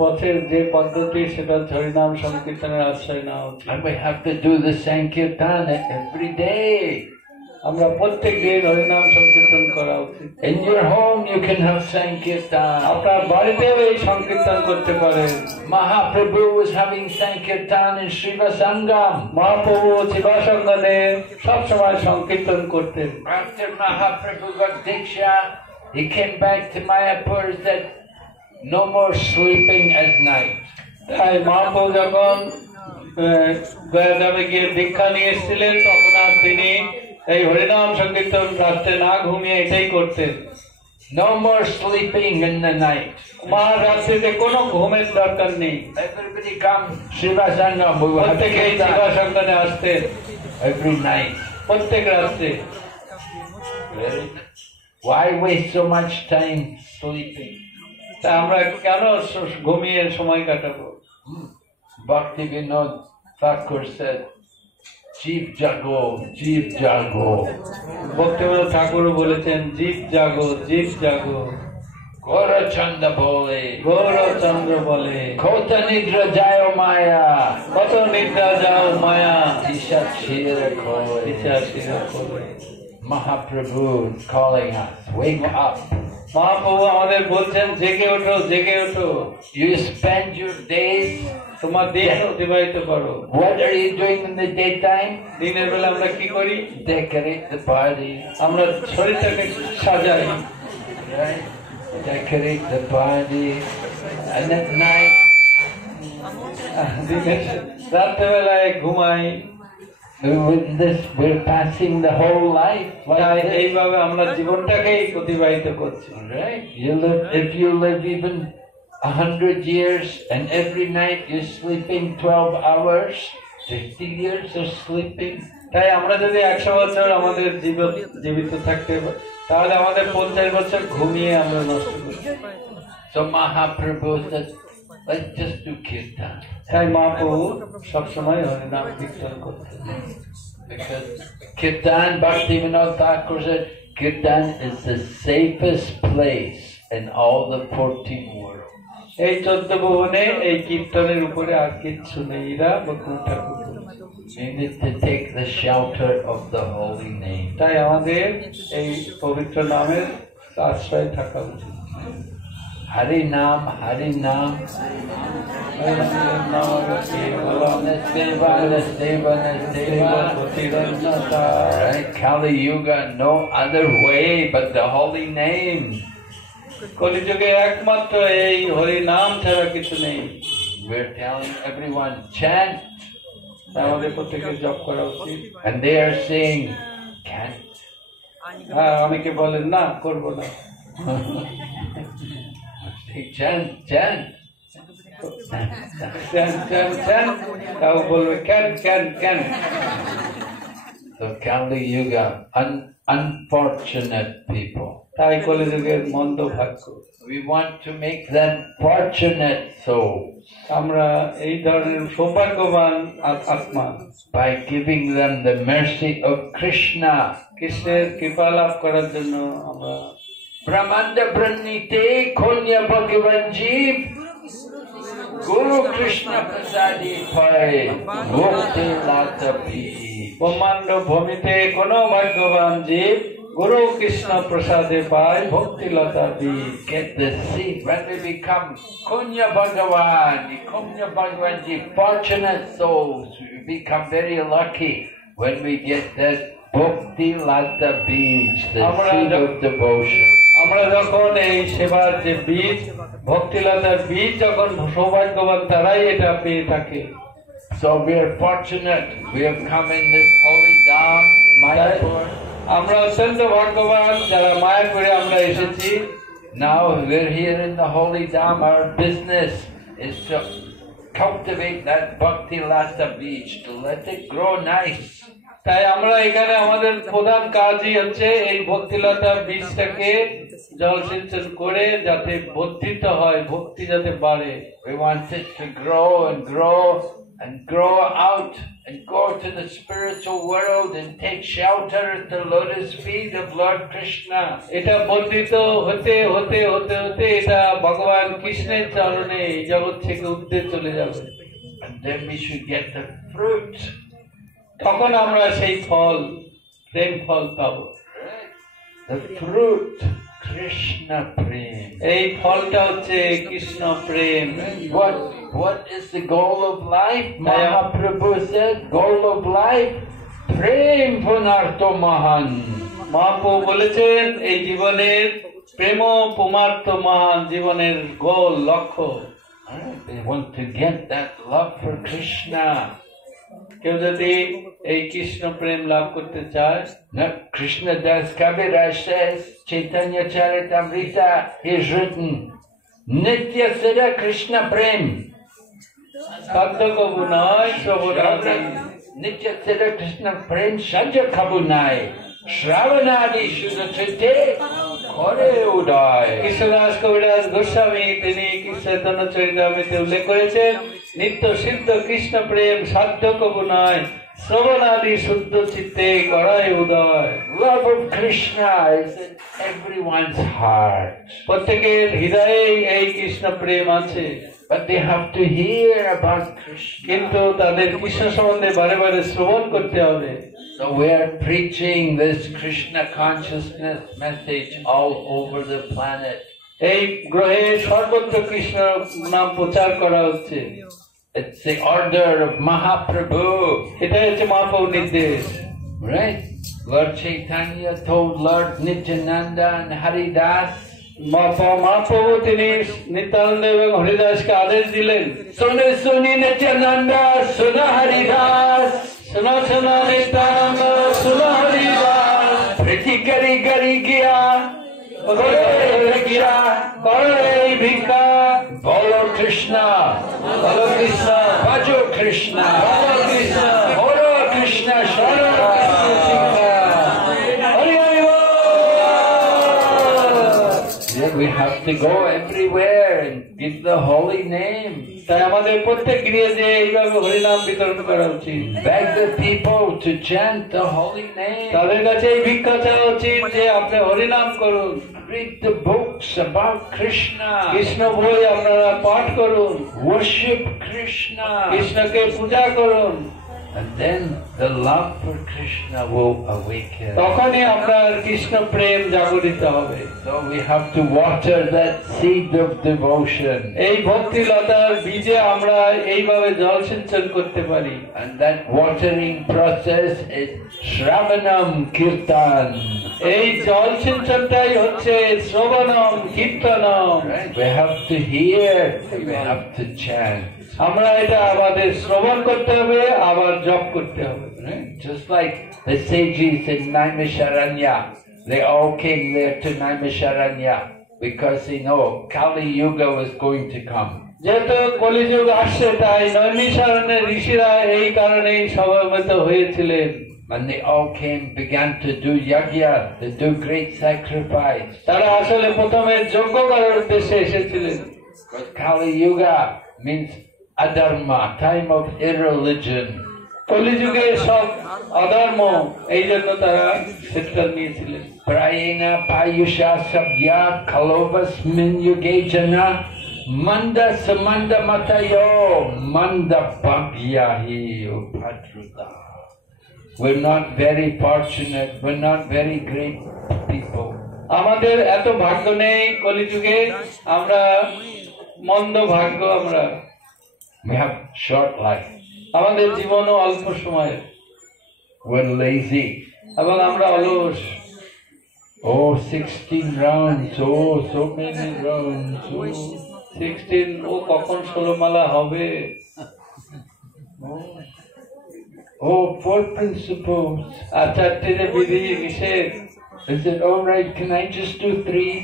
পথের যে পদ্ধতি সেটা হরিনাম সংকীর্তনের আশ্রয় নেওয়া উচিত। And we have to do the Sankirtan every day. আমরা প্রত্যেক দিন হরিনাম সংকীর্তন করা উচিত। In your home you can have Sankirtan. আপনার বাড়িতেও এই সংকীর্তন করতে পারেন। Mahaprabhu was having Sankirtan in Shiva Sangam. Mahaprabhu শিবাসঙ্গনে সবসময় সংকীর্তন করতেন। After Mahaprabhu got Diksha, he came back to Mayapur and said, no more sleeping at night. তাই মহাপ্রভু যখন গয়াধামে গিয়ে দীক্ষা নিয়ে এসেছিলেন, তখন আর তিনি এই হরিনাম সংকীর্তন রাত্রে না ঘুমিয়ে এটাই করতেন। No more sleeping in the night. মা রাত্রিতে কোনো ঘুমের দরকার নেই। Everybody come, Shiva Sangam. We will have প্রত্যেকে এই শিবা সঙ্গনে আসতেন every night. প্রত্যেক রাত্রে। Why waste so much time sleeping? তা আমরা কেন ঘুমিয়ে সময় কাটাবো? Bhakti Vinod Thakur said, Jeev jago, jeev jago. Bhaktivinod ঠাকুর বলেছেন, জীব জাগো, জীব জাগো। Gaurachanda bole, গৌরচন্দ্র বলে, Kota nidra jayo maya, কত নিদ্রা যাও মায়া, Isha shira koi. ইচ্ছা শিরা করে। Mahaprabhu is calling us, wake up. Mahaprabhu আমাদের বলছেন, জেগে ওঠো, জেগে ওঠো। You spend your days, তোমার দিন অতিবাহিত করো। what are you doing in the daytime? দিনের বেলা আমরা কি করি? Decorate the body, আমরা শরীরটাকে সাজাই, right? Decorate the body, and at night, দিনের রাত্রেবেলায় ঘুমাই। with this, we're passing the whole life তাই like this, এইভাবে আমরা জীবনটাকেই অতিবাহিত করছি। right? You live, if you live even 100 years, and every night you're sleeping 12 hours, 50 years of sleeping. তাই আমরা যদি 100 বছর আমাদের জীবিত থাকতে, তাহলে আমাদের 50 বছর ঘুমিয়ে আমরা নষ্ট করছি। So Mahaprabhu said, let's just do kirtan. তাই মহাপ্রভু সবসময় হরিনাম কীর্তন করতেন। Because kirtan, Bhakti Vinod Thakur said, kirtan is the safest place in all the 14 worlds. এই 14 ভুবনে এই কীর্তনের উপরে আর কিচ্ছু নেই। এরা বকুল ঠাকুর বলেছেন। You need to take the shelter of the holy name. তাই আমাদের এই পবিত্র নামের আশ্রয় থাকা উচিত। Hari Nam, Hari Nam. Nasdeva, Nasdeva, Nasdeva. Right? Kali Yuga, no other way but the holy name. কলিযুগে একমাত্র এই হরি নাম ছাড়া কিছু নেই। We're telling everyone, chant. আমাদের প্রত্যেকের জপ করা উচিত। And they are saying, can't. হ্যাঁ, অনেকে বলেন না, করব না। Say, chant, chant. চ্যান চ্যান চ্যান, তাও বলবে can can can. So Kali Yuga, unfortunate people. তাই কলিযুগের মন্দ ভাগ্য। We want to make them fortunate souls আমরা এই ধরনের সৌভাগ্যবান আত্মা by giving them the mercy of Krishna. কৃষ্ণের কৃপা লাভ করার জন্য আমরা Brahmanda Brannite Konya Bhagavan Jeev Guru Krishna Prasadi Pai Mukti Lata Pi. ব্রহ্মাণ্ড ভূমিতে কোন ভাগ্যবান জীব গুরু কৃষ্ণ প্রসাদে পায় ভক্তি লতা বীজ। Get the seed when we become Konya Bhagavan, Jeev, fortunate souls. We become very lucky when we get that Bhakti Lata Bij, the seed of devotion. আমরা যখন এই সেবার যে বীজ, ভক্তিলতার বীজ, যখন সৌভাগ্যবান তারাই এটা পেয়ে থাকে। So we are fortunate. We have come in this holy dham, Mayapur. আমরা অত্যন্ত ভাগ্যবান যারা মায়াপুরে আমরা এসেছি। Now we're here in the holy dham. Our business is to cultivate that Bhakti Lata Bij, to let it grow nice. তাই আমরা এখানে আমাদের প্রধান কাজই হচ্ছে এই ভক্তিলতা বীজটাকে জলসিঞ্চন করে যাতে বর্ধিত হয়, ভক্তি যাতে বাড়ে। We want it to grow and grow and grow out and go to the spiritual world and take shelter at the lotus feet of Lord Krishna. এটা বর্ধিত হতে হতে হতে হতে এটা ভগবান কৃষ্ণের চরণে এই জগৎ থেকে উঠতে চলে যাবে। And then we should get the fruit. তখন আমরা সেই ফল, প্রেম ফল পাবো। The fruit, Krishna Prem. এই ফলটা হচ্ছে কৃষ্ণ প্রেম। What is the goal of life? Mahaprabhu said, goal of life, Prem Punarto Mahan. Mahaprabhu বলেছেন এই জীবনের প্রেম পুমার্থ মহান, জীবনের গোল লক্ষ্য। they want to get that love for Krishna. কেউ যদি এই কৃষ্ণ প্রেম লাভ করতে চায়, Now, Krishna Das Kaviraj says, Chaitanya Charitamrita is written, Nitya Siddha Krishna Prem. সাধ্য কবু নয় শ্রবণাদি, Nitya Siddha Krishna Prem Saja Kabunai. Shravanadi Shuddhachite Kore Uday. Krishnadas কবিরাজ গোস্বামী তিনি চৈতন্য চরিতামৃতে উল্লেখ করেছেন, নিত্য সিদ্ধ কৃষ্ণ প্রেম সাধ্য কবু নয়, শ্রবণাদি শুদ্ধ চিত্তে করায় উদয়। Love of Krishna is in everyone's heart. প্রত্যেকের হৃদয়ে এই কৃষ্ণ প্রেম আছে, But they have to hear about Krishna. কিন্তু তাদের কৃষ্ণ সম্বন্ধে বারে বারে শ্রবণ করতে হবে। So we are preaching this Krishna consciousness message all over the planet. এই গ্রহে সর্বত্র কৃষ্ণ নাম প্রচার করা হচ্ছে। It's the order of Mahaprabhu. এটা হচ্ছে মহাপ্রভুর নির্দেশ। Right? Lord Chaitanya told Lord Nityananda and Haridas, Mahaprabhu তিনি নিত্যানন্দ এবং হরিদাসকে আদেশ দিলেন, Suni Suni Nityananda, Suna Haridas, শোনো শোনো নিত্যানন্দ, শোনো Haridas, Priti Gari Gari Gya, করো এই ভিক্ষা, Bolo Krishna, বলো কৃষ্ণ, Bhajo Krishna, বলো কৃষ্ণ, Bolo Krishna, শোনো Shara. কৃষ্ণ শিক্ষা। হরি হরি বল। Yeah, we have to go everywhere and give the holy name. তাই আমাদের প্রত্যেক গৃহে যে এইভাবে হরিনাম বিতরণ করা উচিত, Beg the people to chant the holy name. তাদের কাছে এই ভিক্ষা চাওয়া উচিত যে আপনি হরিনাম করুন, Read the books about Krishna. Krishna বই আপনারা পাঠ করুন, Worship Krishna. কৃষ্ণকে পূজা করুন, And then the love for Krishna will awaken. তখনই আপনার কৃষ্ণ প্রেম জাগরিত হবে। So we have to water that seed of devotion. এই ভক্তি লতার বীজে আমরা এইভাবে জল সিঞ্চন করতে পারি। And that watering process is Shravanam Kirtan. এই জল সিঞ্চনটাই হচ্ছে শ্রবণম কীর্তনম। Right? We have to hear, we have to chant. আমরা এটা আমাদের শ্রবণ করতে হবে, আবার জপ করতে হবে। Right? Just like the sages in Naimisharanya, they all came there to Naimisharanya because they know Kali Yuga was going to come. যেহেতু কলিযুগ আসছে তাই নৈমিষারণ্যের ঋষিরা এই কারণেই সমবেত হয়েছিলেন। And they all came, began to do yagya, to do great sacrifice. তারা আসলে প্রথমে যজ্ঞ করার উদ্দেশ্যে এসেছিলেন। Because Kali Yuga means adharma, time of irreligion. কলিযুগে সব অধর্ম, এই জন্য তারা সিদ্ধান্ত নিয়েছিলেন। Prayena payusha sabya kalovasmin yugejana manda samanda matayo manda bhagyahi upadruta. We're not very fortunate, we're not very great people. আমাদের এত ভাগ্য নেই কলিযুগে, আমরা মন্দ ভাগ্য, আমরা We have short life. আমাদের জীবনও অল্প সময় We're lazy. এবং আমরা অলস। Oh, 16 rounds. Oh, so many rounds. Oh. 16, ও কখন 16 মালা হবে? Oh, 4 principles. আর 4টে যে বিধি নিষেধ, Is it all right? Can I just do 3?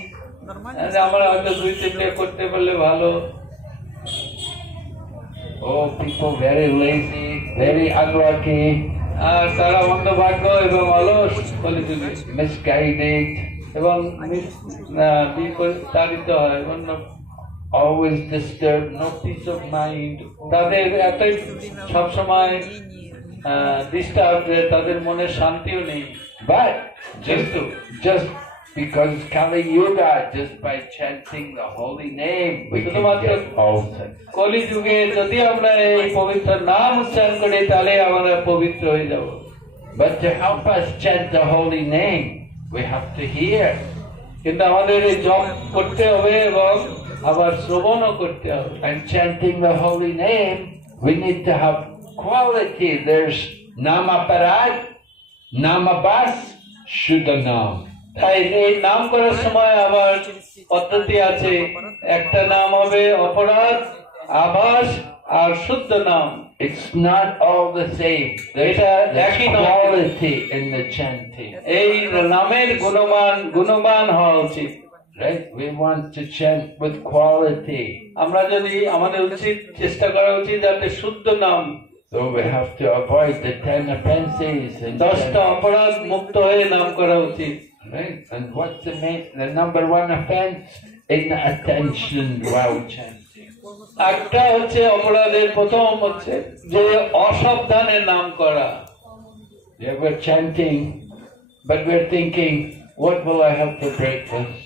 Нормально. আমরা হয়তো 2-3টে করতে পারলে ভালো। Oh, people very lazy, very unlucky, আর তারা মন্দ ভাগ্য এবং অলস কলিযুগে misguided, এবং বিতাড়িত হয়, অন্য always disturbed, no peace of mind. তাদের এতই সবসময় ডিস্টার্ব, তাদের মনে শান্তিও নেই। But Just just because Kali Yuga, just by chanting the holy name, we can get all things. কলিযুগে যদি আমরা এই পবিত্র নাম উচ্চারণ করি তাহলে আমরা পবিত্র হয়ে যাব। But to help us chant the holy name, we have to hear. কিন্তু আমাদের এই জপ করতে হবে এবং আবার শ্রবণও করতে হবে। And chanting the holy name, we need to have quality. There's Namaparad, Namabas, Shuddhanam. তাই এই নাম করার সময় আবার পদ্ধতি আছে। একটা নাম হবে অপরাধ, আভাস আর শুদ্ধ নাম It's not all the same. There's quality in the chanting. এই নামের গুণমান হওয়া উচিত। Right? We want to chant with quality. আমরা যদি আমাদের উচিত চেষ্টা করা উচিত যাতে শুদ্ধ নাম, So we have to avoid the 10 offenses. And 10টা অপরাধ মুক্ত হয়ে নাম করা উচিত। right? And what's the number one offense? Inattention while chanting. একটা হচ্ছে অপরাধের প্রথম হচ্ছে যে অসাবধানে নাম করা। Yeah, we're chanting, but we're thinking, what will I have for breakfast?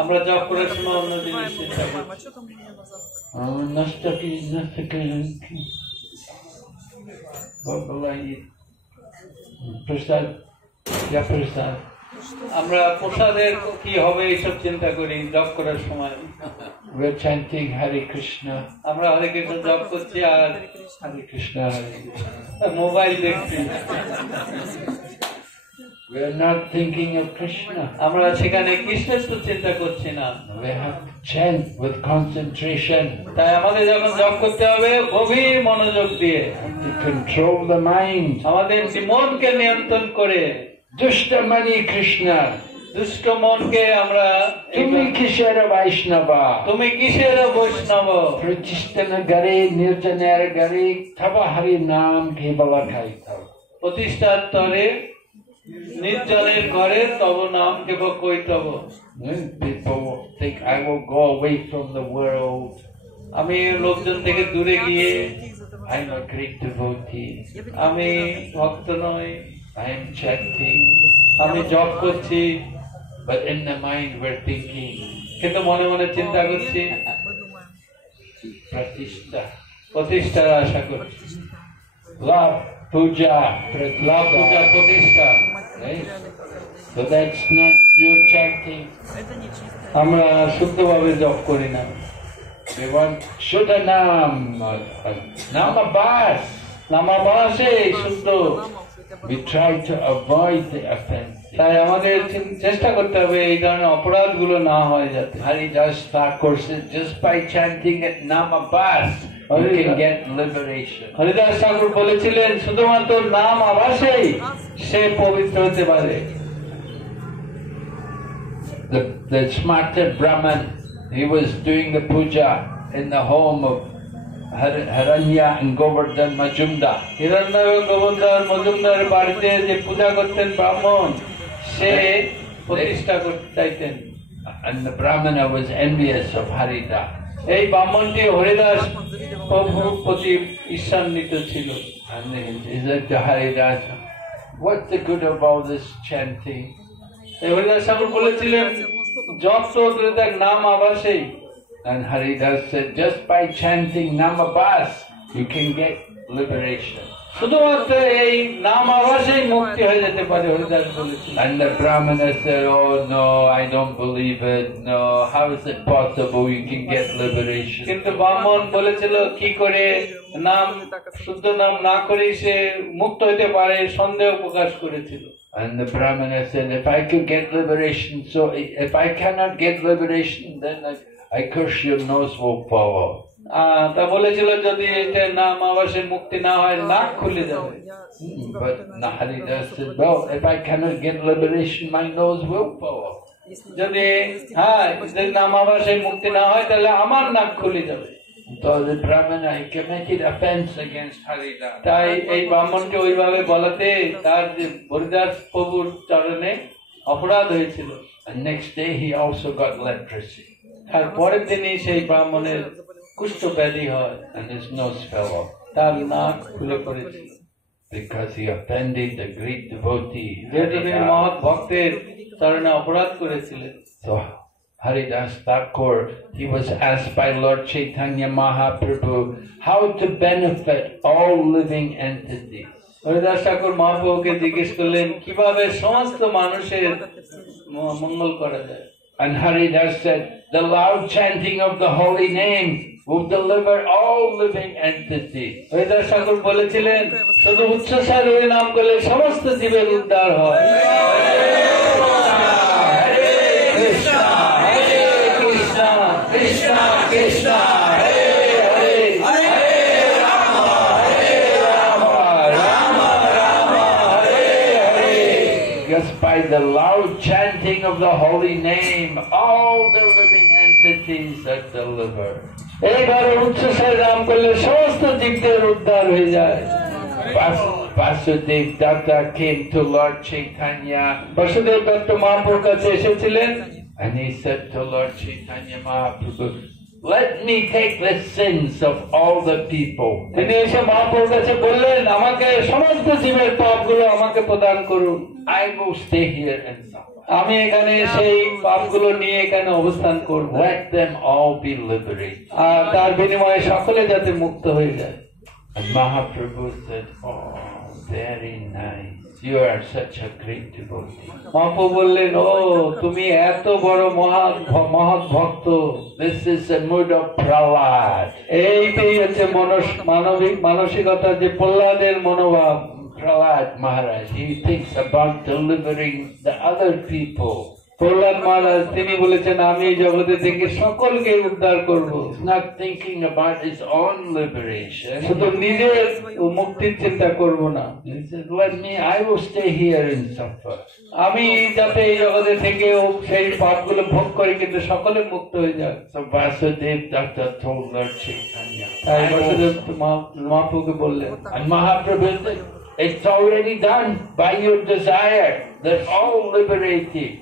আমরা জপ করার সময় অন্য জিনিস চিন্তা করি। Мама, что там у меня на завтрак? What will I eat? Prasad. Yeah, prasad. আমরা প্রসাদের কি হবে এইসব চিন্তা করি জপ করার সময়। We're chanting Hare Krishna. আমরা হরে কৃষ্ণ জপ করছি আর Hare Krishna, Hare Krishna. Mobile দেখছি। We're not thinking of Krishna. আমরা সেখানে কৃষ্ণের তো চিন্তা করছি না। We have to chant with concentration. তাই আমাদের যখন জপ করতে হবে গভীর মনোযোগ দিয়ে, To control the mind. আমাদের মনকে নিয়ন্ত্রণ করে, Dushtamani Krishna. দুষ্ট মনকে আমরা Tumi Kishara Vaishnava. তুমি কিসের বৈষ্ণব? Pratishtana Gare Nirjanar Gare Tava Hari Nam Kevala Kaitav. প্রতিষ্ঠার তরে নির্জনের ঘরে তব নাম কেব Kaitabha. People think I will go away from the world. আমি লোকজন থেকে দূরে গিয়ে I'm a great devotee. আমি ভক্ত নই, I am chanting. আমি জপ করছি, But in the mind we're thinking কিন্তু মনে মনে চিন্তা করছি Мы думаем, Pratishta. প্রতিষ্ঠার আশা করছি। Love, puja, লাভ পূজা pratishta. প্রতিষ্ঠা, Right? So that's not pure chanting. это не чисто. আমরা শুদ্ধভাবে জপ করি না। We want Shuddhanam, Namabhas. নামাবাসে শুদ্ধ। We try to avoid the offense. তাই আমাদের চেষ্টা করতে হবে এই ধরনের অপরাধগুলো না হয় যাতে। Haridas Thakur said, just by chanting at Namabhas, you can get liberation. Haridas ঠাকুর বলেছিলেন শুধুমাত্র নাম আভাসেই সে পবিত্র হতে পারে। The smarta Brahman, he was doing the puja in the home of Haranya and Govardhan Majumdar. হিরণ্য এবং গোবিন্দার মজুমদার বাড়িতে যে পূজা করতেন ব্রাহ্মণ, সে প্রতিষ্ঠা করতে চাইতেন। And the Brahmana was envious of Haridas. এই ব্রাহ্মণটি হরিদাস প্রভুর প্রতি ঈর্ষান্বিত ছিল। And he said to Haridas, what's the good of all this chanting? এই হরিদাস ঠাকুর বলেছিলেন জপ তো দেখ নাম আভাসেই। And Haridas said, just by chanting Namabhas, you can get liberation. শুধুমাত্র এই নাম আভাসেই মুক্তি হয়ে যেতে পারে, হরিদাস বলেছিলেন। And the Brahmana said, oh no, I don't believe it. No, how is it possible you can get liberation? কিন্তু ব্রাহ্মণ বলেছিল কি করে নাম শুদ্ধ নাম না করে সে মুক্ত হতে পারে, সন্দেহ প্রকাশ করেছিল। And the Brahmana said, if I could get liberation, so if I cannot get liberation, then I curse your nose will fall off. তা বলেছিল যদি এটা নাম আভাসে মুক্তি না হয় নাক খুলে যাবে। But Haridas said, well, if I cannot get liberation, my nose will fall off. যদি যদি নাম আভাসে মুক্তি না হয় তাহলে আমার নাক খুলে যাবে। So the Brahmana, he committed offense against Haridas. তাই এই ব্রাহ্মণকে ওইভাবে বলাতে তার যে হরিদাস প্রভুর চরণে অপরাধ হয়েছিল। And next day he also got leprosy. আর পরের দিনই সেই ব্রাহ্মণের কুষ্ঠ ব্যাধি হয়, And his nose fell off. তার নাক খুলে পড়েছিল। Because he offended the great devotee. যেহেতু তিনি Haridas. মহৎ ভক্তের চরণে অপরাধ করেছিলেন। So Haridas Thakur, he was asked by Lord Chaitanya Mahaprabhu how to benefit all living entities. Haridas ঠাকুর মহাপ্রভুকে জিজ্ঞেস করলেন কিভাবে সমস্ত মানুষের মঙ্গল করা যায়। And Haridas said, the loud chanting of the holy name will deliver all living entities. Haridas ঠাকুর বলেছিলেন শুধু উচ্চস্বর হরি নাম করলে সমস্ত জীবের উদ্ধার হয়। কৃষ্ণ কৃষ্ণ কৃষ্ণ হরে just by the loud chanting of the holy name, all the living entities are delivered. এইভাবে উচ্চস্বরে নাম করলে সমস্ত জীবদের উদ্ধার হয়ে যায়। Vasudev Datta came to Lord Chaitanya, Basudeb দত্ত মহাপ্রভুর কাছে এসেছিলেন, and he said to Lord Chaitanya Mahaprabhu, "Let me take the sins of all the people." তিনি এসে মহাপ্রভুর কাছে বললেন, আমাকে সমস্ত জীবের পাপগুলো আমাকে প্রদান করুন, I will stay here and suffer. আমি এখানে সেই পাপগুলো নিয়ে এখানে অবস্থান করব, Let them all be liberated. আর তার বিনিময়ে সকলে যাতে মুক্ত হয়ে যায়। And Mahaprabhu said, "Oh, very nice. You are such a great devotee." Mahaprabhu বললেন, ও তুমি এত বড় মহৎ ভক্ত। This is the mood of Prahlad. এইটাই হচ্ছে মানসিকতা, যে প্রহ্লাদের মনোভাব। Prahlad Maharaj, he thinks about delivering the other people. Prahlad মহারাজ তিনি বলেছেন, আমি এই জগতে থেকে সকলকে উদ্ধার করব, He's not thinking about his own liberation. শুধু নিজের মুক্তির চিন্তা করব না। He says, I will stay here and suffer. আমি যাতে এই জগতে থেকে সেই পাপগুলো ভোগ করি, কিন্তু সকলে মুক্ত হয়ে যায়। So Vasudev Datta told Lord Chaitanya. তাই বাসুদেব মহাপ্রভুকে বললেন, And Mahaprabhu said, it's already done by your desire. They're all liberated.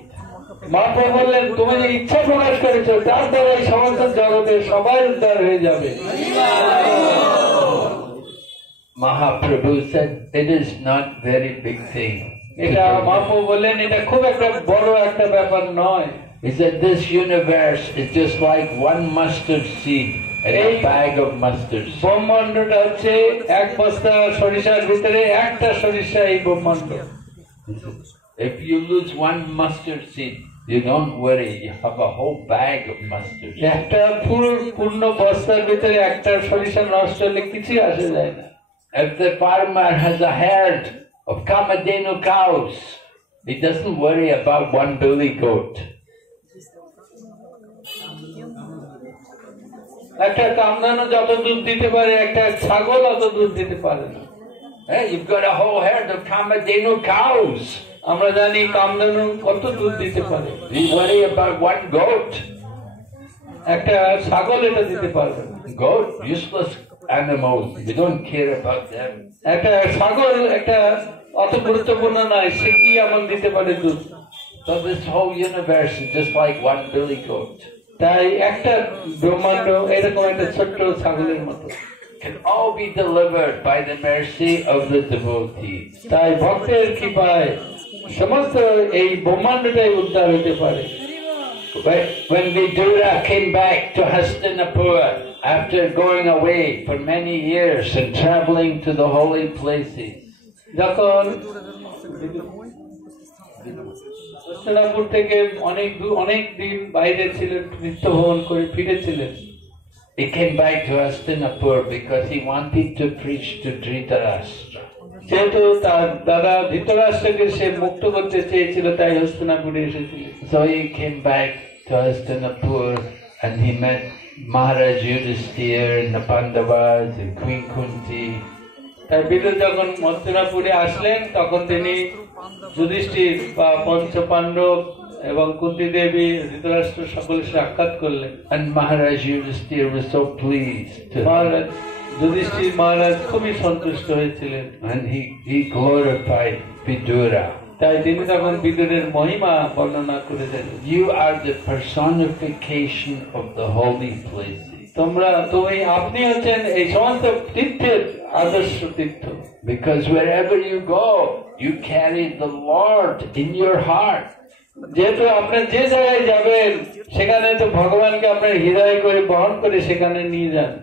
Mahaprabhu বললেন, তুমি যে ইচ্ছা প্রকাশ করেছো তার দ্বারা এই সমস্ত জগতের সবাই উদ্ধার হয়ে যাবে। Mahaprabhu said, it is not very big thing. এটা মহাপ্রভু বললেন, এটা খুব একটা বড় একটা ব্যাপার নয়। He said, this universe is just like one mustard seed and a bag of mustard seed. ব্রহ্মাণ্ডটা হচ্ছে এক বস্তা সরিষার ভিতরে একটা সরিষা। এই ব্রহ্মাণ্ড, If you lose one mustard seed, you don't worry, you have a whole bag of mustard seed. একটা পূর্ণ বস্তার ভিতরে একটা সরিষা নষ্ট হলে কিছুই আসে যায় না। If the farmer has a herd of Kamadhenu cows, he doesn't worry about one billy goat. একটা কামধেনু যত দুধ দিতে পারে, একটা ছাগল অত দুধ দিতে পারে না। Hey, you've got a whole herd of Kamadhenu cows. আমরা জানি কামধেনু কত দুধ দিতে পারে। You worry about one goat. একটা ছাগল এটা দিতে পারবে না। Goat, useless animals. You don't care about them. একটা ছাগল একটা অত গুরুত্বপূর্ণ নয়, সে কি এমন দিতে পারে দুধ। So this whole universe is just like one billy goat. তাই একটা ব্রহ্মাণ্ড এরকম একটা ছোট্ট ছাগলের মতো। Can all be delivered by the mercy of the devotee. তাই ভক্তের কৃপায় সমস্ত এই ব্রহ্মাণ্ডটাই উদ্ধার হতে পারে। When Vidura came back to Hastinapur after going away for many years and traveling to the holy places, যখন হস্তিনাপুর থেকে অনেক দিন বাইরে ছিলেন, তীর্থভ্রমণ করে ফিরেছিলেন, he came back to Hastinapur because he wanted to preach to Dhritarashtra. যেহেতু তার দাদা ধৃতরাষ্ট্রকে সে মুক্ত করতে চেয়েছিল, তাই হস্তিনাপুরে এসেছিলেন। So he came back to Hastinapur and he met Maharaj Yudhisthira and the Pandavas and Queen Kunti. তাই বিদুর যখন হস্তিনাপুরে আসলেন, তখন তিনি যুধিষ্ঠির বা পঞ্চপাণ্ডব এবং কুন্তি দেবী, ধৃতরাষ্ট্র সকলের সাক্ষাৎ করলেন। And Maharaj Yudhisthira was so pleased to মহারাজ যুধিষ্ঠির মহারাজ খুবই সন্তুষ্ট হয়েছিলেন, and he glorified Vidura. তাই তিনি তখন বিদুরের মহিমা বর্ণনা করেছেন। You are the personification of the holy places. আপনি হচ্ছেন এই সমস্ত তীর্থের আদর্শ তীর্থ। Because wherever you go, you carry the Lord in your heart. যেহেতু আপনি যে জায়গায় যাবেন, সেখানে তো ভগবানকে আপনার হৃদয় করে বহন করে সেখানে নিয়ে যান।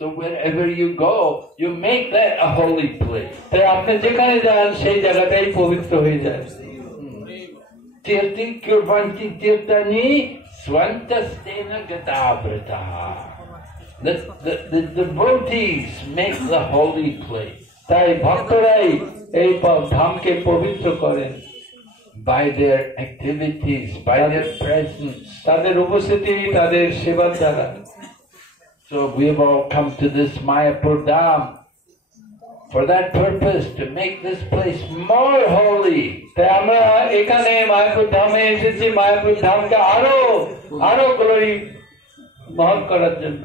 So wherever you go, you make that a holy place. তাই আপনি যেখানে যান সেই জায়গাটাই পবিত্র হয়ে যায়। Tirti kurvanti tirtani swantastena gadavrataha. The devotees make the holy place. তাই ভক্তরাই এই ধামকে পবিত্র করেন by their activities, by their presence. তাদের উপস্থিতি, তাদের সেবার দ্বারা। So we have all come to this Mayapur Dham. For that purpose, to make this place more holy. তাই আমরা এখানে মায়াপুর ধামে এসেছি মায়াপুর ধামকে আরো গ্লোরি বহন করার জন্য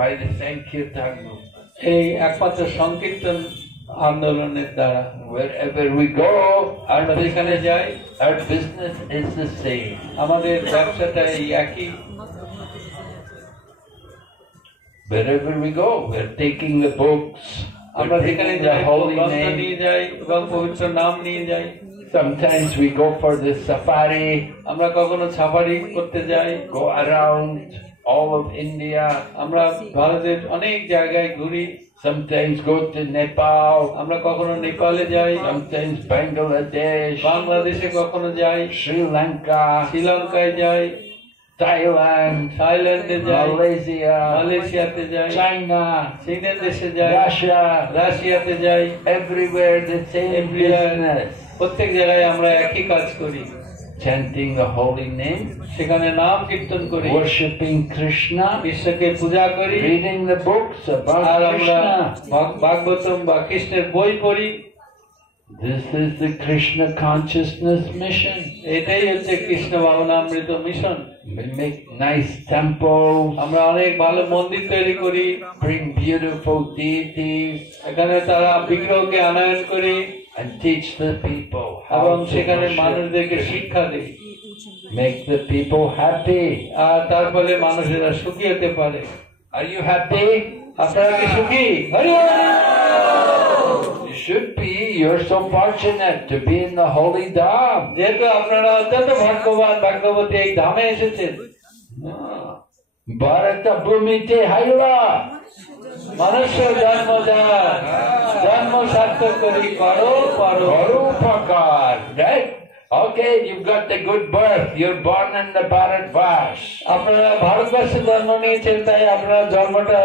By the Sankirtan movement. এই একমাত্র সংকীর্তন আন্দোলনের দ্বারা Wherever we go, আমরা যেখানে যাই our business is the same. আমাদের ব্যবসাটা এই একই। Wherever we go, we're taking the books, আমরা we're যেখানে taking যাই the holy গ্রন্থ name. নিয়ে যাই এবং পবিত্র নাম নিয়ে যাই। Sometimes we go for the safari, আমরা কখনো সাফারি করতে যাই, go around all of India. আমরা ভারতের অনেক জায়গায় ঘুরি। Sometimes go to Nepal, আমরা কখনো নেপালে যাই, sometimes Bangladesh, বাংলাদেশে কখনো যাই, Sri Lanka, শ্রীলঙ্কায় যাই, Thailand, থাইল্যান্ডে যাই, Malaysia, মালয়েশিয়াতে যাই, China, চীনের দেশে যাই, Russia, রাশিয়াতে যাই। everywhere the same Everywhere. business. প্রত্যেক জায়গায় আমরা একই কাজ করি, Chanting the holy name, সেখানে নাম কীর্তন করি, worshipping Krishna, ঈশ্বরকে পূজা করি, reading the books about আর আমরা Krishna. ভাগবতম বা কৃষ্ণের বই পড়ি। This is the Krishna consciousness mission. এটাই হচ্ছে Krishna Bhavanamrita mission. We make nice temples, আমরা অনেক ভালো মন্দির তৈরি করি, bring beautiful deities, এখানে তারা বিগ্রহকে আনয়ন করি and teach the people এবং how to সেখানে worship. মানুষদেরকে শিক্ষা দিই, Make the people happy. আর তার ফলে মানুষেরা সুখী হতে পারে। Are you happy? আপনারা কি সুখী? হরি Hari. You should be. You're so fortunate to be in the holy Dham. যেহেতু আপনারা অত্যন্ত ভাগ্যবান, ভাগ্যবতী এই ধামে এসেছেন। Bharata Bhumite Haila. মনুষ্য জন্ম যার, জন্ম সার্থক করি করো করো। Parupakar, right? Okay, you've got the good birth. You're born in the Bharatvash. আপনারা ভারতবর্ষে জন্ম নিয়েছেন, তাই আপনার জন্মটা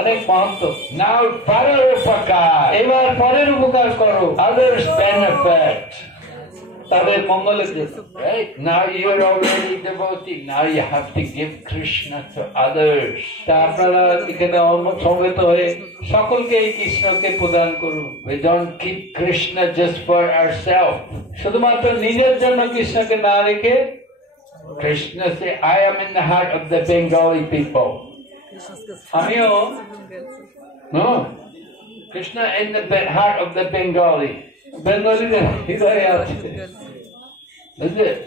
অনেক মাহাত্ম। Now Parupakar. এবার পরের উপকার করো, Others benefit. তাদের মঙ্গলের জন্য। Right? Now you're already devotee. Now you have to give Krishna to others. তা আপনারা এখানে সমবেত হয়ে সকলকে এই কৃষ্ণকে প্রদান করুন। We don't keep Krishna just for ourselves. শুধুমাত্র নিজের জন্য কৃষ্ণকে না রেখে, Krishna say, I am in the heart of the Bengali people. আমিও No? Krishna in the heart of the Bengali. বেঙ্গলিদের হৃদয়ে আছে। Is it?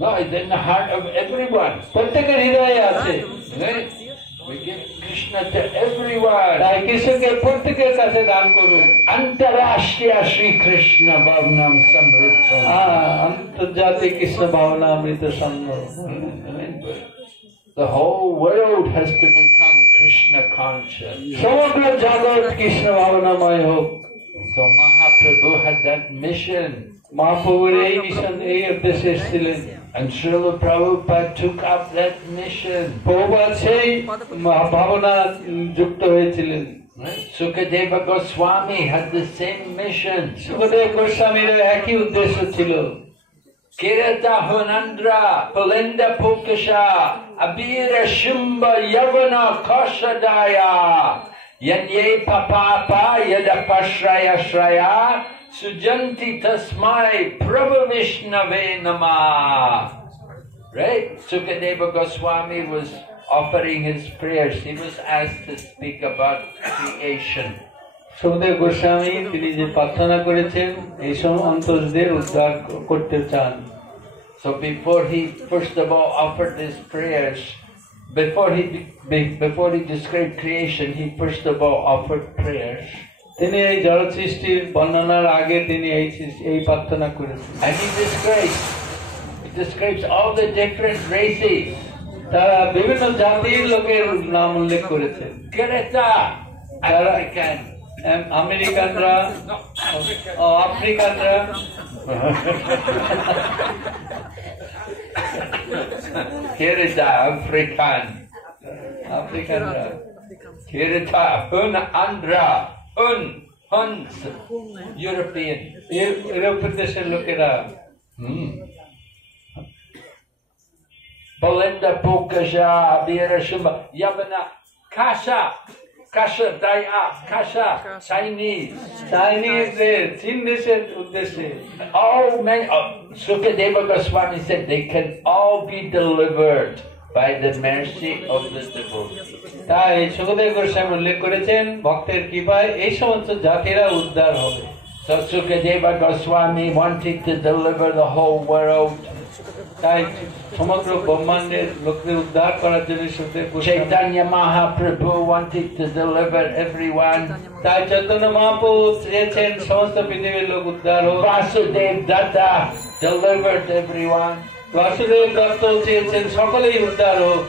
No, it's in the heart of everyone. প্রত্যেকের হৃদয়ে আছে। Right? We give Krishna to everyone. তাই কৃষ্ণকে প্রত্যেকের কাছে দান করুন। Antarashtriya Shri Krishna Bhavnam Samritsam. আন্তর্জাতিক কৃষ্ণ ভাবনা অমৃত সঙ্গ। The whole world has to become Krishna conscious. সমগ্র জগৎ কৃষ্ণ ভাবনাময় হোক। So Mahaprabhu had that mission. মহাপ্রভুর এই মিশন, এই উদ্দেশ্যে এসেছিলেন। And Srila Prabhupada took up that mission. Prabhupada সেই ভাবনা যুক্ত হয়েছিলেন। Right? Sukadeva Goswami had the same mission. Sukhdev গোস্বামীর একই উদ্দেশ্য ছিল। Kirata Hunandra, Pulinda Pukasha, Abira Shumba Yavana Koshadaya, Yanye Papapa Yadapashraya Shraya, Sujanti Tasmai Prabhu Vishnave Namah. Right? Sukadeva Goswami was offering his prayers. He was asked to speak about creation. Sukhdev গোস্বামী তিনি যে প্রার্থনা করেছেন, এই সব অন্তরদের উদ্ধার করতে চান। So before he first of all offered his prayers, before he described creation, he first of all offered prayers. তিনি এই জড় সৃষ্টির বর্ণনার আগে তিনি এই প্রার্থনা করেছেন। And he describes all the different races. তারা বিভিন্ন জাতির লোকের নাম উল্লেখ করেছেন। Kereta, African. আমেরিকানরা, আফ্রিকানরা, Kereta, African. আফ্রিকানরা, Kereta, Hun, Andhra, Huns, European. ইউরোপের দেশের লোকেরা, Belinda Pokaja, Abira Shumba, Yavana, Kasha. Kasha Daya, Kasha, Chinese. চাইনিজদের চীন দেশের উদ্দেশ্যে All men, Sukadeva Goswami said they can all be delivered by the mercy of the devotee. তাই সুখদেব গোস্বামী উল্লেখ করেছেন ভক্তের কৃপায় এই সমস্ত জাতিরা উদ্ধার হবে। So Sukadeva Goswami wanted to deliver the whole world. তাই সমগ্র ব্রহ্মাণ্ডের লোকদের উদ্ধার করার জন্য সুখদেব Goswami, Chaitanya Mahaprabhu wanted to deliver everyone. তাই চৈতন্য মহাপ্রভু চেয়েছেন সমস্ত পৃথিবীর লোক উদ্ধার হোক। Vasudev Datta delivered everyone. Basudeb দত্ত চেয়েছেন সকলেই উদ্ধার হোক।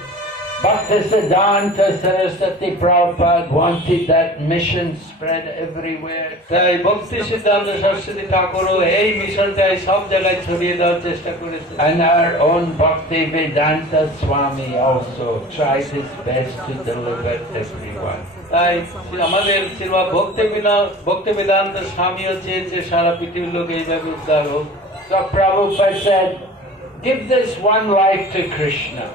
Bhaktisiddhanta Saraswati Prabhupada wanted that mission spread everywhere. তাই ভক্তি সিদ্ধান্ত সরস্বতী ঠাকুরও এই মিশনটাই সব জায়গায় ছড়িয়ে দেওয়ার চেষ্টা করেছে। And our own Bhaktivedanta Swami also tried his best to deliver everyone. তাই আমাদের শ্রীমৎ ভক্তি বেদান্ত স্বামীও চেয়েছে সারা পৃথিবীর লোক এইভাবে উদ্ধার হোক। So Prabhupada said, give this one life to Krishna.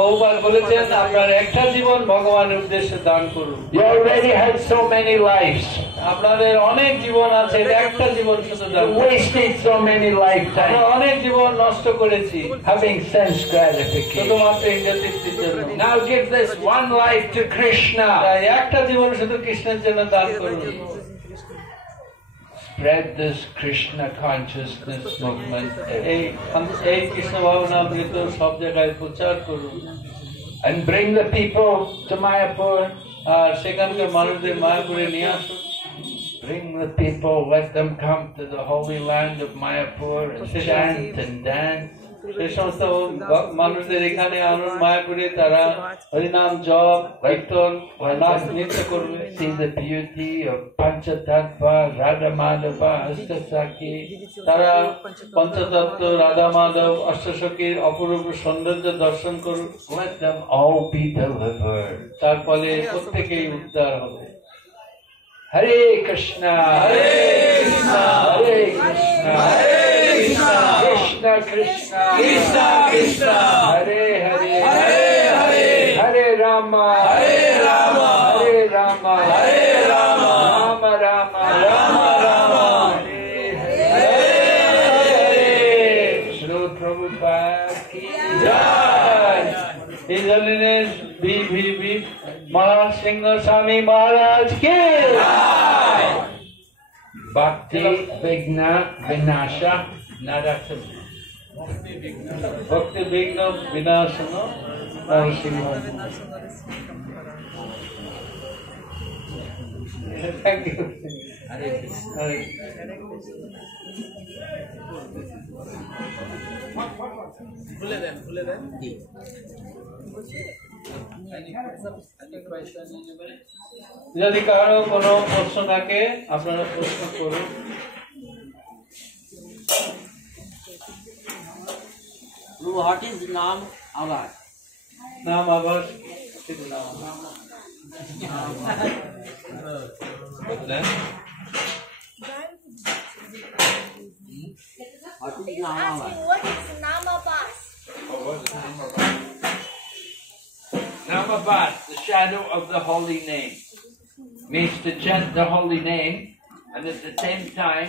বহুবার বলেছেন আপনার একটা জীবন ভগবানের উদ্দেশ্যে দান করুন। You already had so many lives. আপনাদের অনেক জীবন আছে, একটা জীবন শুধু দান You করুন। wasted so many আমরা lifetimes অনেক জীবন নষ্ট করেছি having sense gratification. শুধুমাত্র ইন্দ্রিয় তৃপ্তির জন্য। Now give this one life to Krishna. তাই একটা জীবন শুধু কৃষ্ণের জন্য দান করুন। Spread this Krishna consciousness movement এই এই কৃষ্ণ ভাবনা অমৃত সব জায়গায় প্রচার করুন and bring the people to Mayapur. আর সেখানকার মানুষদের মায়াপুরে নিয়ে আসুন। Bring the people, let them come to the holy land of Mayapur and chant and dance. সেই সমস্ত মানুষদের এখানে আনুন মায়াপুরে, তারা হরিনাম জপ কীর্তন নাচ নৃত্য করবে। See the beauty of Panchatattva, Radha Madhava, Astasaki. তারা পঞ্চতত্ত্ব, রাধা মাধব, অষ্টসখীর অপরূপ সৌন্দর্য দর্শন করুন। Let them all be delivered. তার ফলে প্রত্যেকেই উদ্ধার হবে। Hare Krishna, Hare Krishna, Hare Krishna, Hare Krishna, Krishna Krishna, Krishna Krishna, Hare Hare, Hare Hare, Hare Rama, Hare Rama, Hare Rama, Hare Rama, Rama Rama, Rama Rama, Hare Hare, Shri Prabhupada ki jai. His Holiness BVV Maharaj Singh Swami Maharaj ki Bhakti Vigna Vinasha Narasam. Bhakti Vigna Vinasana Narasimha. Thank you. Hare Krishna. যদি কারো কোনো প্রশ্ন থাকে আপনারা প্রশ্ন করুন। What is Nam Avar? নাম আবার What is Nam Avar? Asking what is Namabas? Namabhat, the shadow of the holy name, means to chant the holy name and at the same time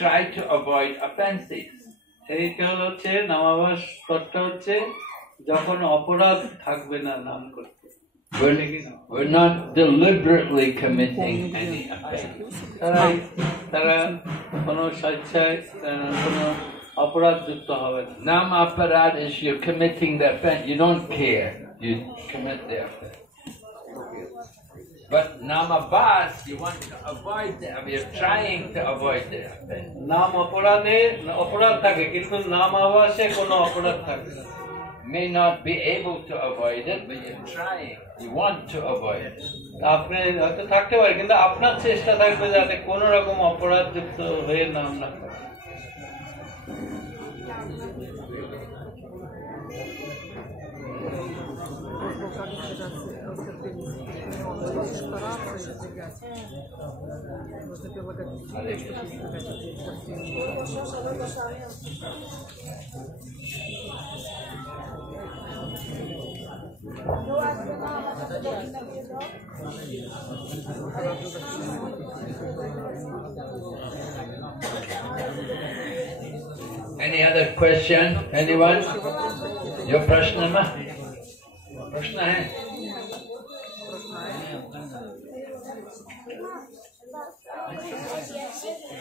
try to avoid offenses. এইটা হচ্ছে নামাবাস তত্ত্ব হচ্ছে যখন অপরাধ থাকবে না নাম করতে। We're not deliberately committing any offense. তারা কোনো স্বেচ্ছায় কোনো অপরাধ যুক্ত হবে না। Nam aparad is you're committing the offense. You don't care. You commit the offense. But namabhat, you want to avoid the offense. You're trying to avoid the offense. নাম অপরাধে অপরাধ থাকে কিন্তু নাম আবাসে কোনো অপরাধ থাকে না। May not be able to avoid it, but you're trying. You want to avoid it. আপনি হয়তো থাকতে পারে কিন্তু আপনার চেষ্টা থাকবে যাতে কোনো রকম অপরাধ যুক্ত হয়ে নাম না করে। Any other question? Anyone? Your prashna ma? Prashna hai?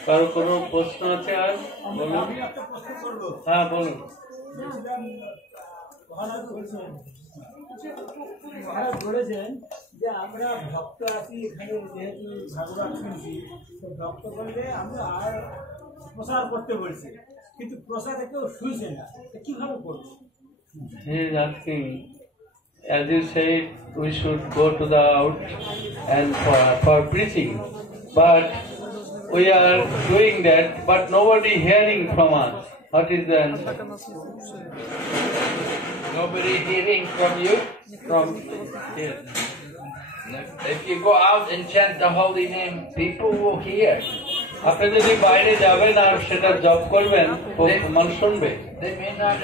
কারো কোনো প্রশ্ন আছে আর বলুন। হ্যাঁ বলুন। মহারাজ বলেছেন যে আমরা ভক্ত আছি এখানে, যেহেতু ভাগবত শুনছি, তো ভক্ত করলে আমরা আর প্রচার করতে বলছি, কিন্তু প্রচারে কেউ শুনছে না, কিভাবে করবো? He is asking, as you said, we should go to the out and for preaching, but we are doing that, but nobody hearing from us. What is the answer? Nobody hearing from you? From here. If you go out and chant the holy name, people will hear. আপনি যদি বাইরে যাবেন আর সেটা জপ করবেন, মানুষ শুনবে। They may not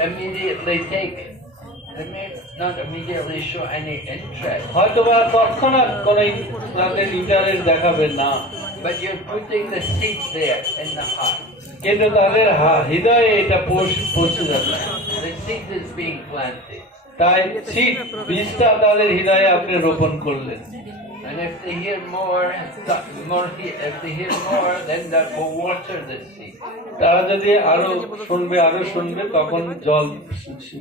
immediately show any interest. হয়তোবা তৎক্ষণাৎ কোনো তাদের ইন্টারেস্ট দেখাবেন না, But you're putting the seed there in the heart. কিন্তু তাদের হৃদয়ে এটা পৌঁছে যাবে। The seed is being planted. তাই বীজটা তাদের হৃদয়ে আপনি রোপণ করলেন। And if they hear more, if they hear more, then that will water the seed. তারা যদি আরো শুনবে তখন জল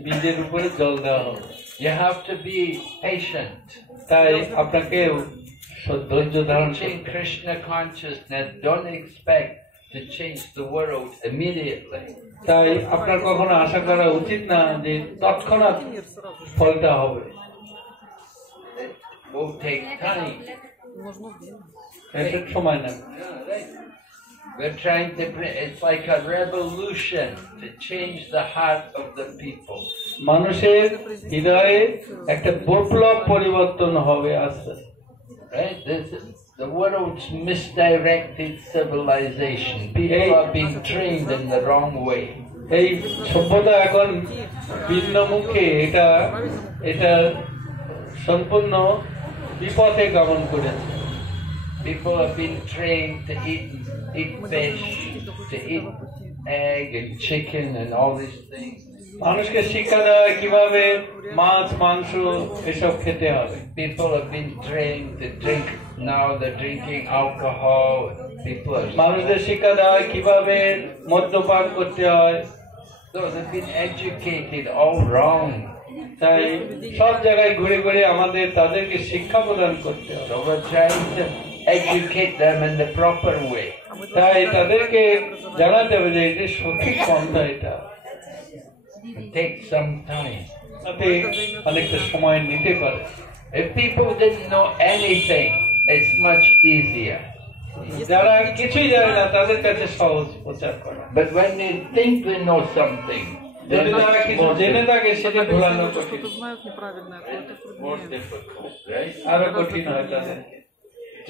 বীজের উপরে জল দেওয়া হবে। You have to be patient. তাই আপনাকে ধৈর্য ধারণ করতে Teaching Krishna consciousness, don't expect to change the world immediately. তাই আপনার কখনো আশা করা উচিত না যে তৎক্ষণাৎ ফলটা হবে। It will take time. এটা সময় না। We're trying to bring, it's like a revolution to change the heart of the people. মানুষের হৃদয়ে একটা বিপ্লব পরিবর্তন হবে আস্তে আস্তে। Right? This is the world's misdirected civilization. People are being trained in the wrong way. এই সভ্যতা এখন ভিন্ন মুখে এটা সম্পূর্ণ বিপথে গমন করেছে। People have been trained to eat fish, to eat egg and chicken and all these things. মানুষকে শিক্ষা দেওয়া কিভাবে মাছ মাংস এসব খেতে হবে। People have been trained to drink. Now they're drinking alcohol. People are মানুষদের শিক্ষা দেওয়া কিভাবে মদ্যপান করতে হয়। so they've been educated all wrong. তাই সব জায়গায় ঘুরে ঘুরে আমাদের তাদেরকে শিক্ষা প্রদান করতে হবে। So we're trying to educate them in the proper way. তাই তাদেরকে জানাতে হবে যে এটা সঠিক পন্থা, এটা It takes some time. তাতে অনেকটা সময় নিতে পারে। If people didn't know anything, it's much easier. যারা কিছুই জানে না তাদের কাছে সহজ প্রচার করা, But when they think they know something, যদি then তারা it's কিছু জেনে থাকে সেটা ভোলানো কঠিন, Знают неправильно, это more труднее. difficult, right? আরো কঠিন হয় তাদের।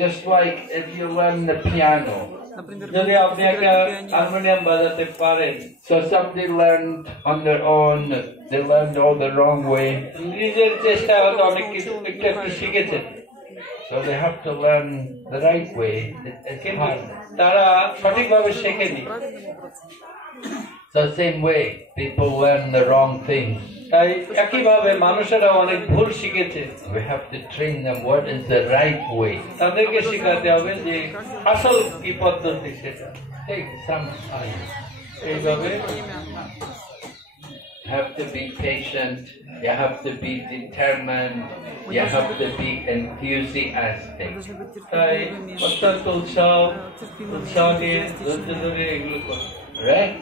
Just like if you learn the piano. Например, যদি আপনি একটা হারমোনিয়াম বাজাতে পারেন, So somebody learned on their own, they learned all the wrong way. নিজের চেষ্টায় হয়তো অনেক কিছু একটু শিখেছেন, So they have to learn the right way. It's কিন্তু hard. তারা সঠিকভাবে শেখেনি। правильным образом. So same way, people learn the wrong things. তাই একইভাবে মানুষেরা অনেক ভুল শিখেছে, We have to train them what is the right way. তাদেরকে শেখাতে হবে যে আসল কি পদ্ধতি সেটা। Take some time. এইভাবে You have to be patient. You have to be determined. You have to be enthusiastic. Должны быть তাই терпеливыми, অত্যন্ত উৎসাহ নিয়ে ধৈর্য ধরে এগুলো করে। Right?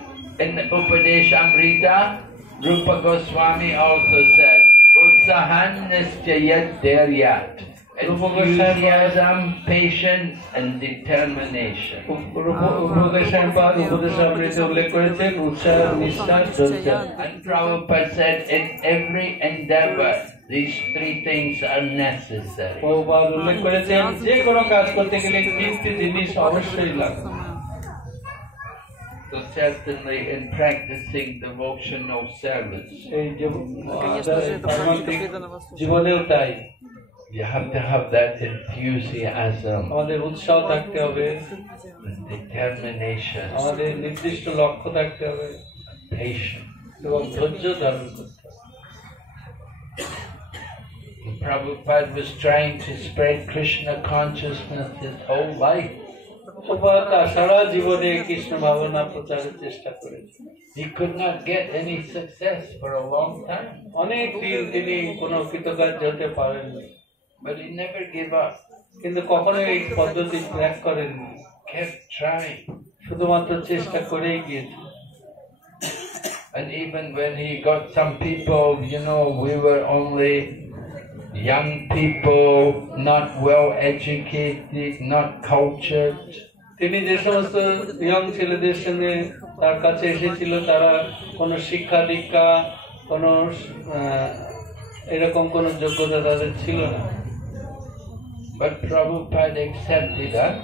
In the Upadeshamrita, Rupa Goswami also said, Utsahan nischayat deryat. Enthusiasm, patience, and determination. উপদেশামৃতে উল্লেখ করেছেন উৎসাহ, নিষ্ঠা, ধৈর্য। And Prabhupada said, in every endeavor, these three things are necessary. Prabhupada উল্লেখ করেছেন যে কোনো কাজ করতে গেলে তিনটি জিনিস অবশ্যই লাগবে। So So certainly in practicing devotional service, এই যে Конечно же, это практика преданного служения. জীবনেও তাই you have to have that enthusiasm, আমাদের উৎসাহ থাকতে হবে, determination, আমাদের নির্দিষ্ট লক্ষ্য থাকতে হবে patience. এবং ধৈর্য ধারণ করতে হবে। Prabhupada was trying to spread Krishna consciousness his whole life. Prabhupada সারা জীবনে কৃষ্ণ ভাবনা প্রচারের চেষ্টা করেছেন। He could not get any success for a long time, অনেক দিন তিনি কোনো কৃতকার্য হতে পারেননি, but he never gave up. কিন্তু কখনো এই পদ্ধতি ত্যাগ করেননি, Kept trying. শুধুমাত্র চেষ্টা করেই গিয়েছেন। And even when he got some people, we were only young people, not well educated, not cultured. তিনি যে সমস্ত ইয়ং ছেলেদের সঙ্গে তার কাছে এসেছিল তারা কোনো শিক্ষা দীক্ষা কোনো এরকম কোনো যোগ্যতা তাদের ছিল না, But Prabhupada accepted us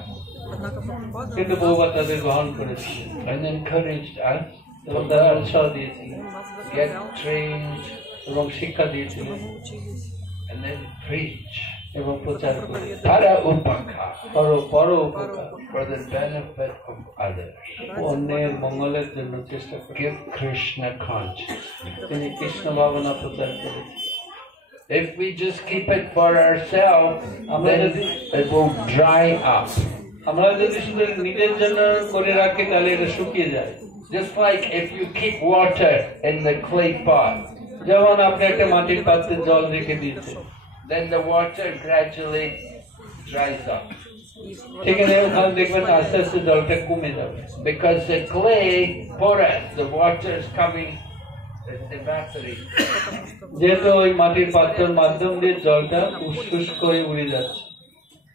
Однако Прабхупада কিন্তু প্রভুপাদ তাদের গ্রহণ করেছিলেন and encouraged us এবং তারা উৎসাহ দিয়েছিলেন нас get вдохновлял, trained এবং শিক্ষা দিয়েছিলেন мы учились. and then preach এবং প্রচার করেছিলেন para upaka পর উপকার for the benefit of others. অন্যের মঙ্গলের জন্য চেষ্টা করেন। Give Krishna consciousness. তিনি কৃষ্ণ ভাবনা প্রচার করেছেন। If we just keep it for ourselves, then it will dry up. আমরা যদি শুধু নিজের জন্য করে রাখি তাহলে এটা শুকিয়ে যায়। Just like if you keep water in the clay pot, যেমন আপনি একটা মাটির পাত্রে জল রেখে দিয়েছেন, then the water gradually dries up. ঠিক আছে, ওখানে দেখবেন আস্তে আস্তে জলটা কমে যাবে, Because the clay porous, the water is coming, it's evaporating. যেহেতু ওই মাটির পাত্রের মাধ্যম দিয়ে জলটা শুষ্ক হয়ে উড়ে যাচ্ছে।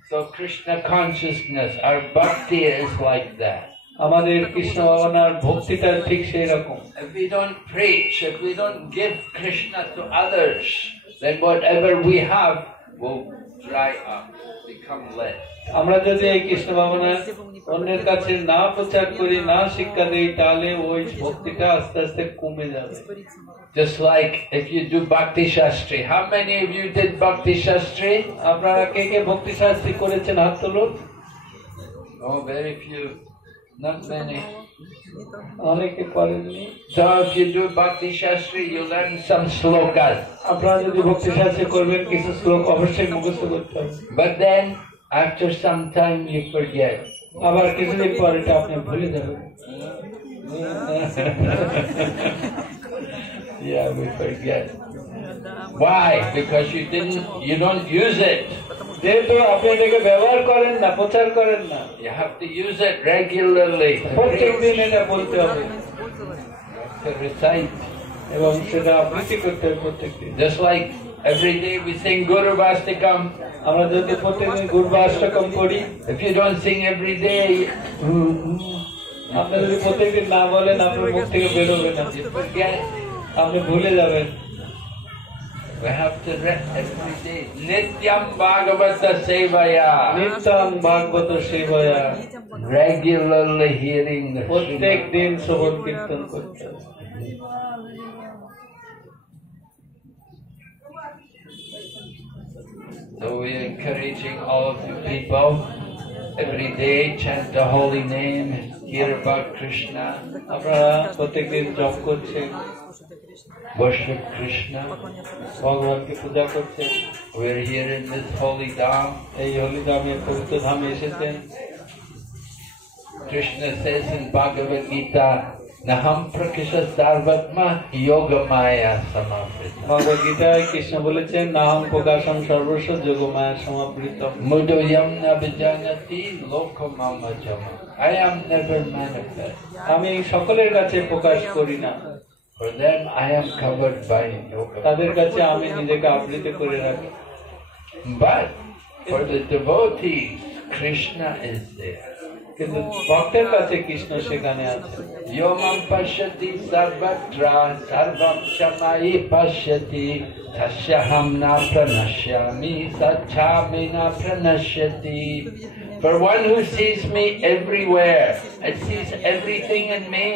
So Krishna consciousness, our bhakti is like that. আমাদের কৃষ্ণ ভাবনার ভক্তিটা ঠিক সেই রকম। If we don't preach, if we don't give Krishna to others, then whatever we have will dry up, become less. আমরা যদি এই কৃষ্ণ ভাবনা অন্যের কাছে না প্রচার করি, না শিক্ষা দিই, তাহলে ওই ভক্তিটা আস্তে আস্তে কমে যাবে। Just like if you do Bhakti Shastri. How many of you did Bhakti Shastri? আপনারা কে কে ভক্তি শাস্ত্রী করেছেন হাত তুলুন। Oh, very few. Not many. অনেকে করেননি। So if you do Bhakti Shastri, you learn some slokas. আপনারা যদি ভক্তি শাস্ত্রী করবেন কিছু শ্লোক অবশ্যই মুখস্থ করতে হবে, But then, after some time, you forget. আবার কিছুদিন পরে এটা আপনি ভুলে যাবেন। Yeah, we forget. Why? Because you don't use it. যেহেতু আপনি এটাকে ব্যবহার করেন না, প্রচার করেন না, You have to use it regularly. প্রত্যেক দিন এটা বলতে হবে To recite. এবং সেটা আবৃত্তি করতে হবে প্রত্যেক দিন। Just like every day we sing Guru Vastakam. আমরা যদি প্রত্যেকদিন গুরবা অষ্টকম করি, If you don't sing every day, আপনি যদি প্রত্যেকদিন না বলেন আপনার মুখ থেকে বেরোবে না, you forget. আপনি ভুলে যাবেন। We have to read every day. Nityam Bhagavata Sevaya. নিত্যং ভাগবত সেবয়া, Regularly hearing the প্রত্যেক Srimad. দিন শ্রবণ কীর্তন করতে হবে। So we are encouraging all of you people every day chant the holy name, hear about Krishna, আপনারা প্রত্যেকদিন জপ করছেন, worship Krishna. ভগবানকে পূজা করছেন, We are here in this holy dham. এই হলিধামে পবিত্র ধামে এসেছেন। Krishna says in Bhagavad Gita, Naham prakisha sarvatma yoga maya samavita. ভগবদ গীতায় কৃষ্ণ বলেছেন, নাহং প্রকাশম সর্বস্ব যোগমায়া সমাবৃত। Mudayam nabijanati lokamama jama. I am never manifest. আমি সকলের কাছে প্রকাশ করি না, For them I am covered by yoga. তাদের কাছে আমি নিজেকে আবৃত করে রাখি। But for the devotees, Krishna is there. কিন্তু ভক্তের কাছে কৃষ্ণ সেখানে আছে। Yomam pashyati sarvatra sarvam chamai pashyati tasyaham na pranashyami sachami na pranashyati For one who sees me everywhere and sees everything in me,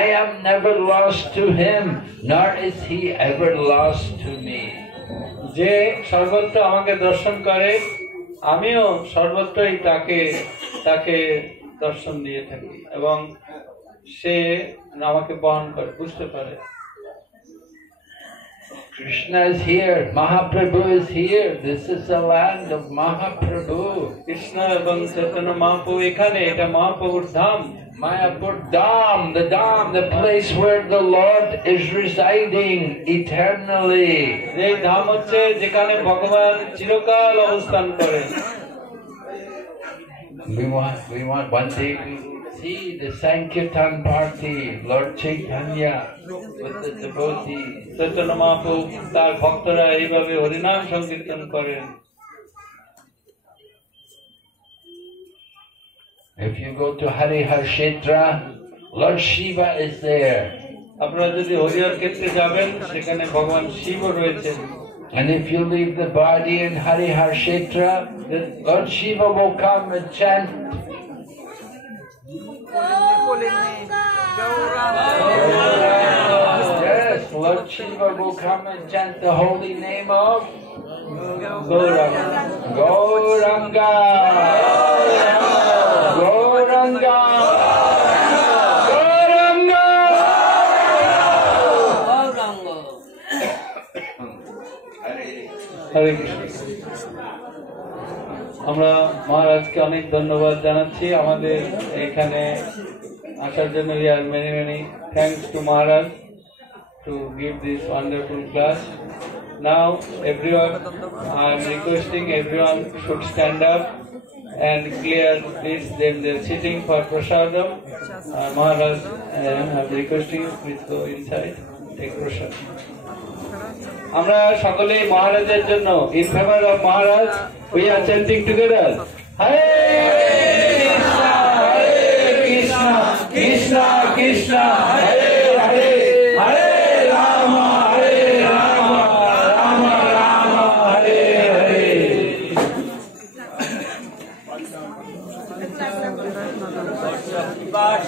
I am never lost to him, nor is he ever lost to me. যে সর্বত্র আমাকে দর্শন করে, আমিও সর্বত্রই তাকে দর্শন দিয়ে থাকি এবং সে আমাকে বহন করে, বুঝতে পারে। Krishna is here, Mahaprabhu is here. This is the land of Mahaprabhu. Krishna এবং চৈতন্য মহাপ্রভু এখানে, এটা মহাপ্রভুর ধাম। Mayapur Dham, the place where the Lord is residing eternally. এই ধাম হচ্ছে যেখানে ভগবান চিরকাল অবস্থান করেন। We want one day we see the Sankirtan party, Lord Chaitanya with the devotees. Chaitanya মহাপ্রভু তার ভক্তরা এইভাবে হরিনাম সংকীর্তন করেন। If you go to Harihar Kshetra, Lord Shiva is there. আপনারা যদি হরিহর ক্ষেত্রে যাবেন, সেখানে ভগবান শিবও রয়েছেন। And if you leave the body in Harihar Kshetra, Lord Shiva will come and chant. Yes, Lord Shiva will come and chant the holy name of Gauranga. Gauranga. Gauranga. Gauranga. Gauranga. হরে কৃষ্ণ। আমরা মহারাজকে অনেক ধন্যবাদ জানাচ্ছি আমাদের এখানে আসার জন্য। We are many thanks to Maharaj to give this wonderful class. Now everyone, I am requesting everyone should stand up and clear this. Then they are sitting for prasadam. Maharaj, I am requesting you please go inside, take prasadam. আমরা সকলেই মহারাজের জন্য in favor of Maharaj we are chanting together. Hare Krishna, Krishna Krishna, Hare Hare, Hare Rama, Hare Rama, Rama Rama, Hare Hare. Bye.